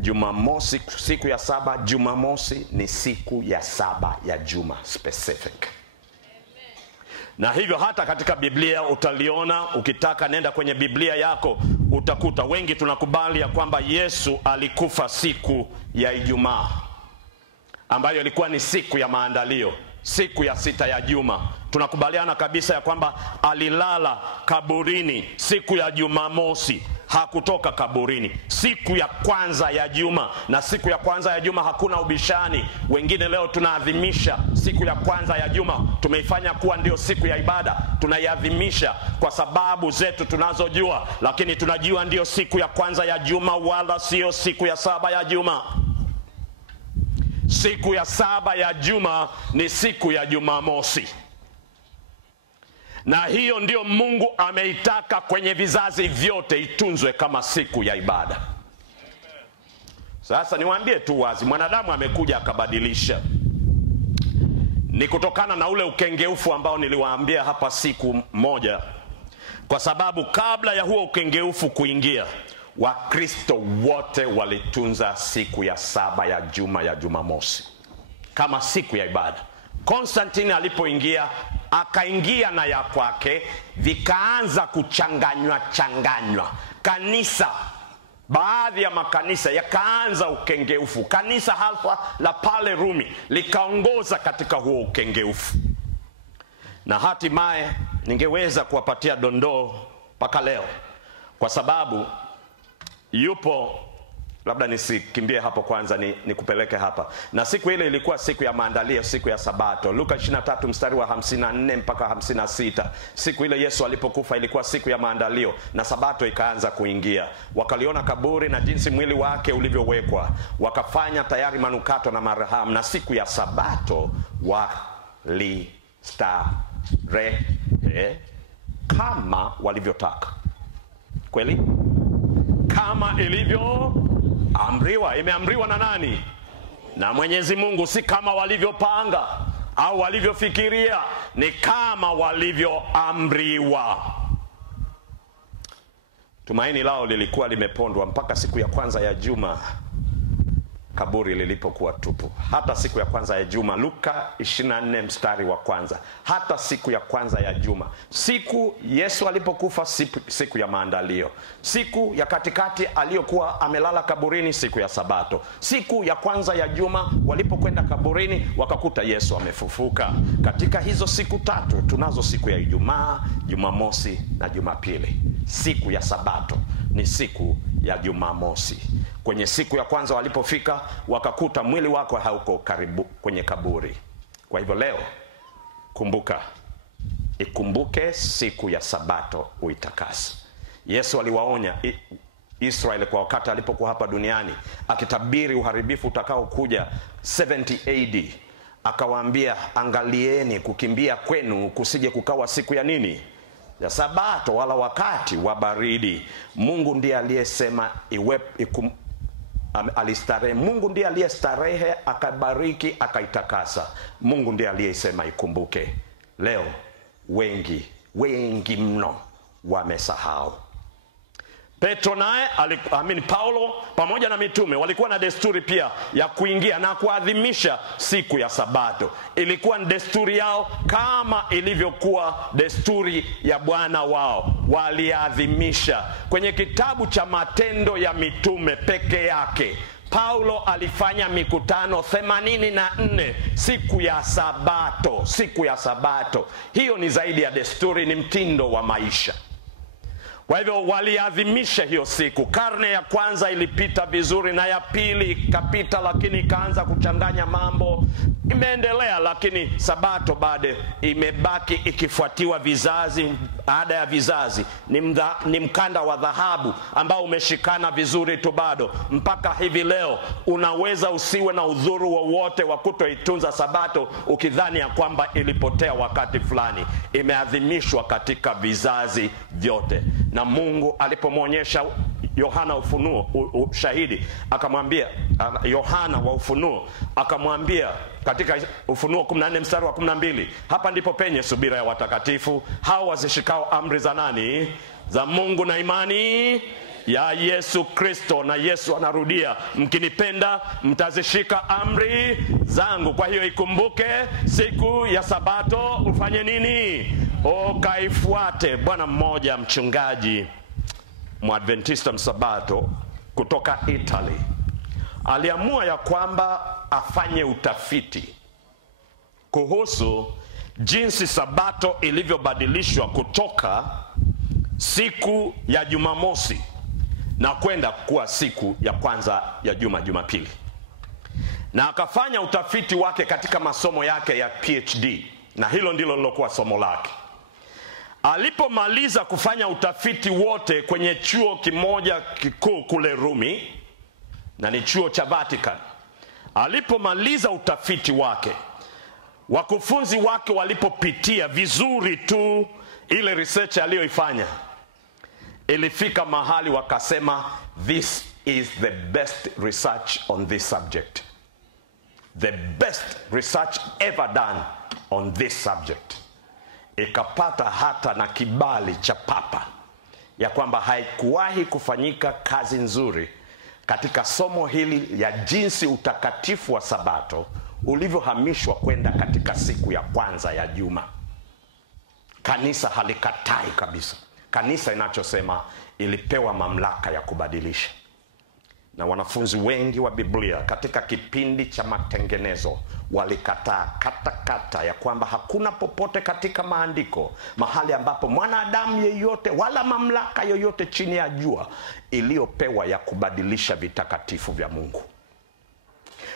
Jumamosi, siku ya saba, Jumamosi ni siku ya saba ya juma specific. Na hivyo hata katika Biblia utaliona. Ukitaka nenda kwenye Biblia yako, utakuta wengi tunakubali ya kwamba Yesu alikufa siku ya Ijumaa, ambayo ilikuwa ni siku ya maandalio, siku ya sita ya juma. Tunakubaliana kabisa ya kwamba alilala kaburini siku ya Jumamosi, hakutoka kaburini. Siku ya kwanza ya juma, na siku ya kwanza ya juma hakuna ubishani. Wengine leo tunaadhimisha siku ya kwanza ya juma, tumeifanya kuwa ndio siku ya ibada, tunaiadhimisha kwa sababu zetu tunazojua, lakini tunajua ndio siku ya kwanza ya juma, wala sio siku ya saba ya juma. Siku ya saba ya juma ni siku ya Jumamosi. Na hiyo ndio Mungu ameitaka kwenye vizazi vyote itunzwe kama siku ya ibada. Sasa niwaambie tu wazi, mwanadamu amekuja akabadilisha. Ni kutokana na ule ukengeufu ambao niliwaambia hapa siku moja. Kwa sababu kabla ya huo ukengeufu kuingia, Wakristo wote walitunza siku ya saba ya juma ya Jumamosi. kama siku ya ibada. Konstantini alipoingia, akaingia na ya kwake, vikaanza kuchanganywa. Kanisa, baadhi ya makanisa yakaanza ukengeufu. Kanisa hasa la pale Rumi likaongoza katika huo ukengeufu. Na hatimaye ningeweza kuwapatia dondoo mpaka leo, kwa sababu yupo, labda nisikimbie hapo kwanza, nikupeleke hapa. Na siku ile ilikuwa siku ya maandalio, siku ya Sabato. Luka 23 mstari wa 54 mpaka 56. Siku ile Yesu alipokufa ilikuwa siku ya maandalio, na Sabato ikaanza kuingia. Wakaliona kaburi na jinsi mwili wake ulivyowekwa, wakafanya tayari manukato na marhamu, na siku ya Sabato walistarehe kama walivyotaka. Kweli? Kama ilivyo amriwa. Imeamriwa na nani? Na Mwenyezi Mungu. Si kama walivyopanga au walivyofikiria, ni kama walivyoamriwa. Tumaini lao lilikuwa limepondwa mpaka siku ya kwanza ya juma, kaburi lilipokuwa tupu. Hata siku ya kwanza ya juma, Luka 24 mstari wa kwanza. Hata siku ya kwanza ya juma, siku Yesu alipokufa, siku ya maandalio. Siku ya katikati aliyokuwa amelala kaburini, siku ya Sabato. Siku ya kwanza ya juma walipokwenda kaburini, wakakuta Yesu amefufuka. Katika hizo siku tatu tunazo siku ya Ijumaa, Jumamosi na Jumapili. Siku ya Sabato ni siku ya Jumamosi. Kwenye siku ya kwanza walipofika, wakakuta mwili wako hauko karibu kwenye kaburi. Kwa hivyo leo, ikumbuke siku ya Sabato uitakase. Yesu aliwaonya Israeli kwa wakati alipokuwa hapa duniani, akitabiri uharibifu utakao kuja 70 AD. Akawaambia, angalieni kukimbia kwenu kusije kukawa siku ya nini? Ya Sabato, wala wakati wa baridi. Mungu ndiye aliyesema alistarehe. Mungu ndiye aliyestarehe, akabariki, akaitakasa. Mungu ndiye aliyesema ikumbuke. Leo wengi mno wamesahau. Petro naye, Paulo pamoja na mitume walikuwa na desturi pia ya kuingia na kuadhimisha siku ya Sabato. Ilikuwa ni desturi yao kama ilivyokuwa desturi ya Bwana wao. Waliadhimisha. Kwenye kitabu cha Matendo ya Mitume peke yake, Paulo alifanya mikutano 84 siku ya Sabato. Siku ya Sabato. Hiyo ni zaidi ya desturi, ni mtindo wa maisha. Kwa hivyo waliadhimisha hiyo siku. Karne ya kwanza ilipita vizuri, na ya pili ikapita, lakini ikaanza kuchanganya mambo. Imeendelea, lakini Sabato bado imebaki ikifuatiwa vizazi baada ya vizazi. Ni mkanda wa dhahabu ambao umeshikana vizuri tu bado. Mpaka hivi leo unaweza usiwe na udhuru wowote wa kutoitunza Sabato ukidhani ya kwamba ilipotea wakati fulani. Imeadhimishwa katika vizazi vyote. Na Mungu alipomwonyesha Yohana ushahidi, akamwambia Yohana wa Ufunuo, akamwambia katika Ufunuo 14 mstari wa 12, hapa ndipo penye subira ya watakatifu, hao wazishikao amri za nani? Za Mungu na imani ya Yesu Kristo. Na Yesu anarudia, mkinipenda mtazishika amri zangu. Kwa hiyo ikumbuke siku ya Sabato, ufanye nini? Ukaifuate. Bwana mmoja, mchungaji Mwadventista msabato kutoka Italy, aliamua ya kwamba afanye utafiti kuhusu jinsi Sabato ilivyobadilishwa kutoka siku ya Jumamosi na kwenda kuwa siku ya kwanza ya Jumapili. Na akafanya utafiti wake katika masomo yake ya PhD, na hilo ndilo lilokuwa somo lake. Alipomaliza kufanya utafiti wote kwenye chuo kimoja kikuu kule Rumi, na ni chuo cha Vatican. Alipomaliza utafiti wake, wakufunzi wake walipopitia vizuri tu ile research aliyoifanya, ilifika mahali wakasema, this is the best research on this subject. The best research ever done on this subject. Ikapata hata na kibali cha Papa ya kwamba haikuwahi kufanyika kazi nzuri katika somo hili ya jinsi utakatifu wa Sabato ulivyohamishwa kwenda katika siku ya kwanza ya juma. Kanisa halikatai kabisa. Kanisa inachosema ilipewa mamlaka ya kubadilisha. Na wanafunzi wengi wa Biblia katika kipindi cha matengenezo walikataa kata ya kwamba hakuna popote katika maandiko mahali ambapo mwanadamu yeyote wala mamlaka yoyote chini ya jua iliyopewa ya kubadilisha vitakatifu vya Mungu.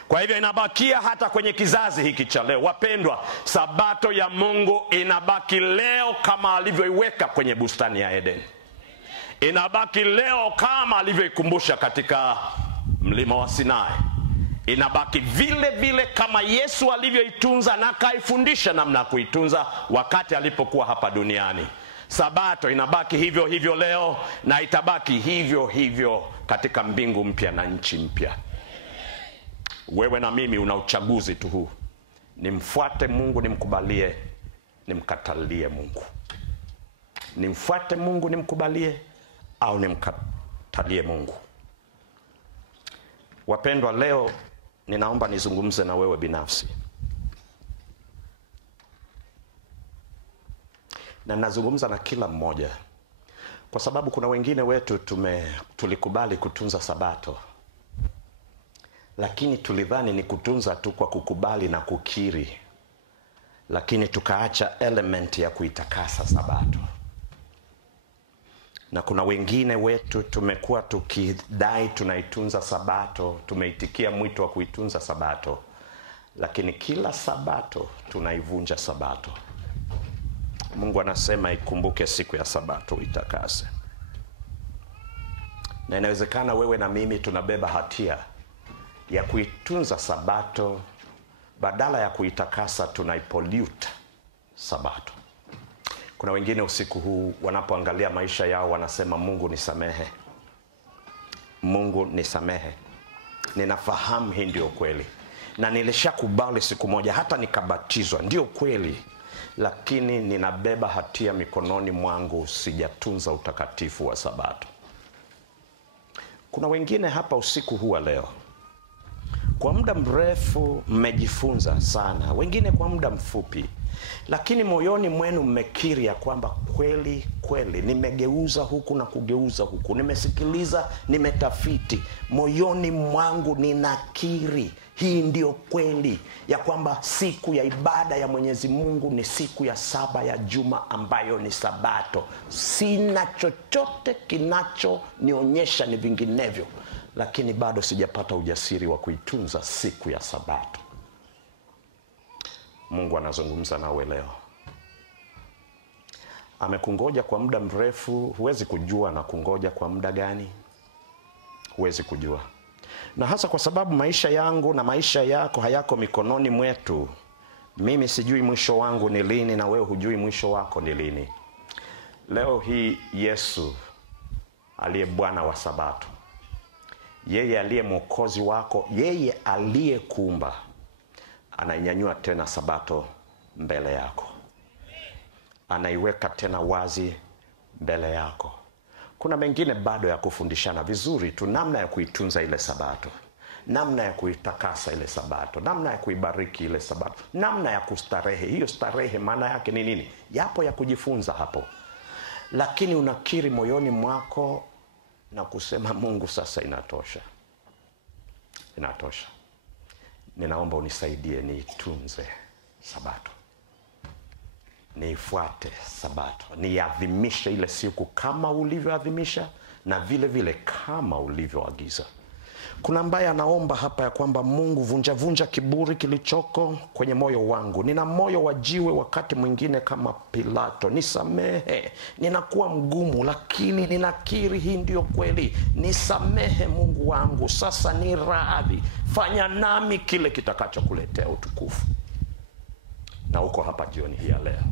Kwa hivyo inabakia hata kwenye kizazi hiki cha leo. Wapendwa, sabato ya Mungu inabaki leo kama alivyoiweka kwenye bustani ya Eden. Inabaki leo kama alivyoikumbusha katika mlima wa Sinai. Inabaki vile vile kama Yesu alivyoitunza na kaifundisha namna ya kuitunza wakati alipokuwa hapa duniani. Sabato inabaki hivyo hivyo leo na itabaki hivyo hivyo katika mbingu mpya na nchi mpya. Wewe na mimi una uchaguzi tu huu. Nimfuate Mungu nimkubalie, nimkatalie Mungu. Nimfuate Mungu nimkubalie au nimkatalie Mungu. Wapendwa, leo ninaomba nizungumze na wewe binafsi. Na nazungumza na kila mmoja. Kwa sababu kuna wengine wetu tulikubali kutunza sabato. Lakini tulidhani ni kutunza tu kwa kukubali na kukiri. Lakini tukaacha element ya kuitakasa sabato. Na kuna wengine wetu tumekuwa tukidai tunaitunza sabato, tumeitikia mwito wa kuitunza sabato, lakini kila sabato tunaivunja sabato. Mungu anasema ikumbuke siku ya sabato itakase. Na inawezekana wewe na mimi tunabeba hatia ya kuitunza sabato, badala ya kuitakasa tunaipollute sabato. Kuna wengine usiku huu wanapoangalia maisha yao wanasema, Mungu nisamehe. Mungu nisamehe. Ninafahamu hii ndio kweli. Na nilishakubali siku moja hata nikabatizwa, ndio kweli. Lakini ninabeba hatia mikononi mwangu, sijatunza utakatifu wa sabato. Kuna wengine hapa usiku huu leo, kwa muda mrefu mmejifunza sana, wengine kwa muda mfupi. Lakini moyoni mwenu mmekiri ya kwamba kweli nimegeuza huku na kugeuza huku, nimesikiliza, nimetafiti, moyoni mwangu ninakiri hii ndio kweli ya kwamba siku ya ibada ya Mwenyezi Mungu ni siku ya 7 ya juma ambayo ni sabato. Sina chochote kinachonionyesha ni vinginevyo, lakini bado sijapata ujasiri wa kuitunza siku ya sabato. Mungu anazungumza nawe leo. Amekungoja kwa muda mrefu, huwezi kujua na kungoja kwa muda gani. Huwezi kujua. Na hasa kwa sababu maisha yangu na maisha yako hayako mikononi mwetu. Mimi sijui mwisho wangu ni lini na wewe hujui mwisho wako ni lini. Leo hii Yesu aliye Bwana wa sabato, yeye aliye Mwokozi wako, yeye aliyekuumba, anainyanyua tena sabato mbele yako. Anaiweka tena wazi mbele yako. Kuna mengine bado ya kufundishana vizuri tu, namna ya kuitunza ile sabato, namna ya kuitakasa ile sabato, namna ya kuibariki ile sabato, namna ya kustarehe. Hiyo starehe maana yake ni nini? Yapo ya kujifunza hapo. Lakini unakiri moyoni mwako na kusema, Mungu sasa inatosha. Inatosha. Ninaomba unisaidie niitunze sabato. Niifuate sabato. Niadhimishe ile siku kama ulivyoadhimisha na vile vile kama ulivyoagiza. Kuna ambaye anaomba hapa ya kwamba, Mungu vunja kiburi kilichoko kwenye moyo wangu. Nina moyo wa jiwe wakati mwingine kama Pilato. Nisamehe. Ninakuwa mgumu lakini ninakiri hii ndio kweli. Nisamehe Mungu wangu. Sasa ni radhi. Fanya nami kile kitakachokuletea utukufu. Na uko hapa jioni hii ya leo.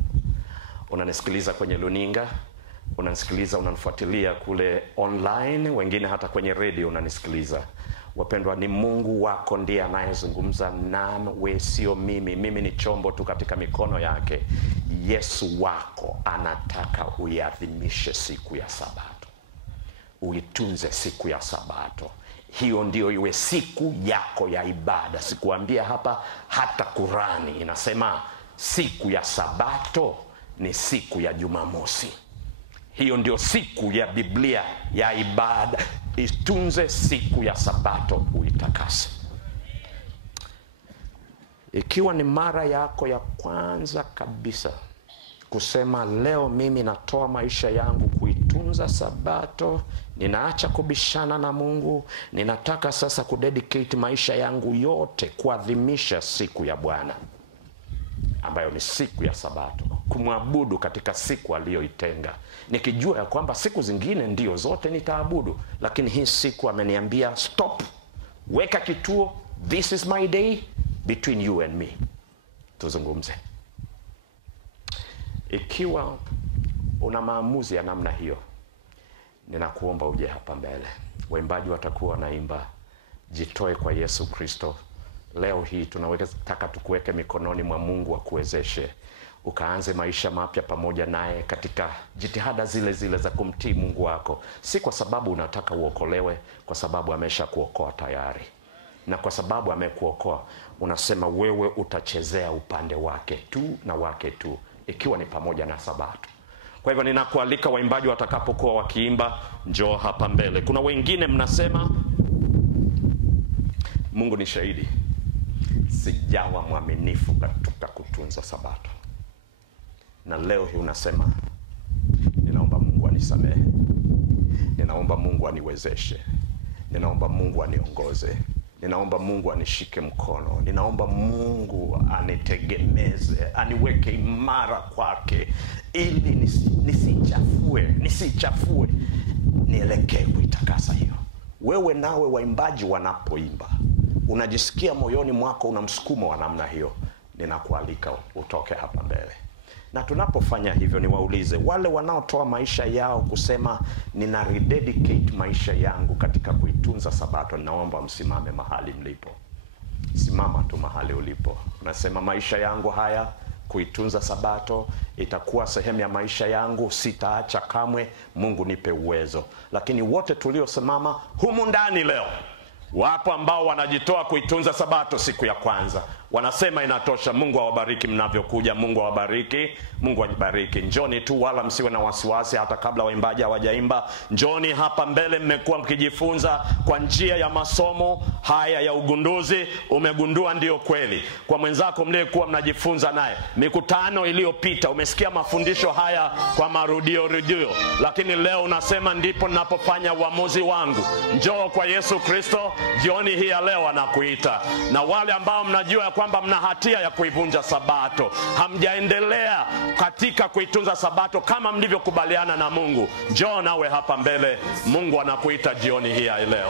Unanisikiliza kwenye luninga, unanisikiliza, unanifuatilia kule online, wengine hata kwenye radio unanisikiliza. Wapendwa, ni Mungu wako ndiye anayezungumza nawe, sio mimi. Mimi ni chombo tu katika mikono yake. Yesu wako anataka uiadhimishe siku ya sabato. Uitunze siku ya sabato. hiyo ndio iwe siku yako ya ibada. Sikuambia hapa, hata Kurani inasema siku ya Sabato ni siku ya Jumamosi. Hiyo ndio siku ya Biblia ya ibada. Itunze siku ya Sabato, uitakase. Ikiwa ni mara yako ya kwanza kabisa kusema leo mimi natoa maisha yangu kuitunza Sabato, ninaacha kubishana na Mungu, ninataka sasa kudedicate maisha yangu yote kuadhimisha siku ya Bwana ambayo ni siku ya Sabato, kumwabudu katika siku aliyoitenga, nikijua ya kwamba siku zingine ndio zote nitaabudu, lakini hii siku ameniambia stop, weka kituo, this is my day between you and me. Tuzungumze. Ikiwa una maamuzi ya namna hiyo, ninakuomba uje hapa mbele. Waimbaji watakuwa wanaimba jitoe kwa Yesu Kristo. Leo hii tunataka tukuweke mikononi mwa Mungu akuwezeshe ukaanze maisha mapya pamoja naye katika jitihada zile zile za kumtii Mungu wako. Si kwa sababu unataka uokolewe, kwa sababu amesha kuokoa tayari. Na kwa sababu amekuokoa, unasema wewe utachezea upande wake tu na wake tu, ikiwa ni pamoja na Sabato. Kwa hivyo ninakualika waimbaji watakapokuwa wakiimba, njoo hapa mbele. Kuna wengine mnasema, Mungu ni shahidi, sijawa mwaminifu katika kutunza Sabato. Na leo hii unasema, ninaomba Mungu anisamehe, ninaomba Mungu aniwezeshe, ninaomba Mungu aniongoze, ninaomba Mungu anishike mkono, ninaomba Mungu anitegemeze, aniweke imara kwake, ili nisichafue, nielekee kuitakasa hiyo. Wewe nawe waimbaji wanapoimba, unajisikia moyoni mwako una msukumo wa namna hiyo, ninakualika utoke hapa mbele. Na tunapofanya hivyo, niwaulize wale wanaotoa maisha yao kusema nina rededicate maisha yangu katika kuitunza Sabato, naomba msimame mahali mlipo. Simama tu mahali ulipo. Unasema maisha yangu haya, kuitunza Sabato itakuwa sehemu ya maisha yangu, sitaacha kamwe, Mungu nipe uwezo. Lakini wote tuliosimama humu ndani leo, wapo ambao wanajitoa kuitunza Sabato siku ya kwanza, wanasema inatosha. Mungu awabariki mnavyokuja, Mungu awabariki, Mungu awabariki. Njoni tu, wala msiwe na wasiwasi hata kabla waimbaji hawajaimba. Njoni hapa mbele, mmekuwa mkijifunza kwa njia ya masomo haya ya ugunduzi, umegundua ndio kweli. Kwa mwenzako mliyekuwa mnajifunza naye mikutano iliyopita, umesikia mafundisho haya kwa marudio, lakini leo unasema ndipo ninapofanya uamuzi wangu. Njoo kwa Yesu Kristo, jioni hii ya leo anakuita. Na wale ambao mnajua kwamba mna hatia ya kuivunja Sabato, hamjaendelea katika kuitunza Sabato kama mlivyokubaliana na Mungu, njoo nawe hapa mbele. Mungu anakuita jioni hii ya leo.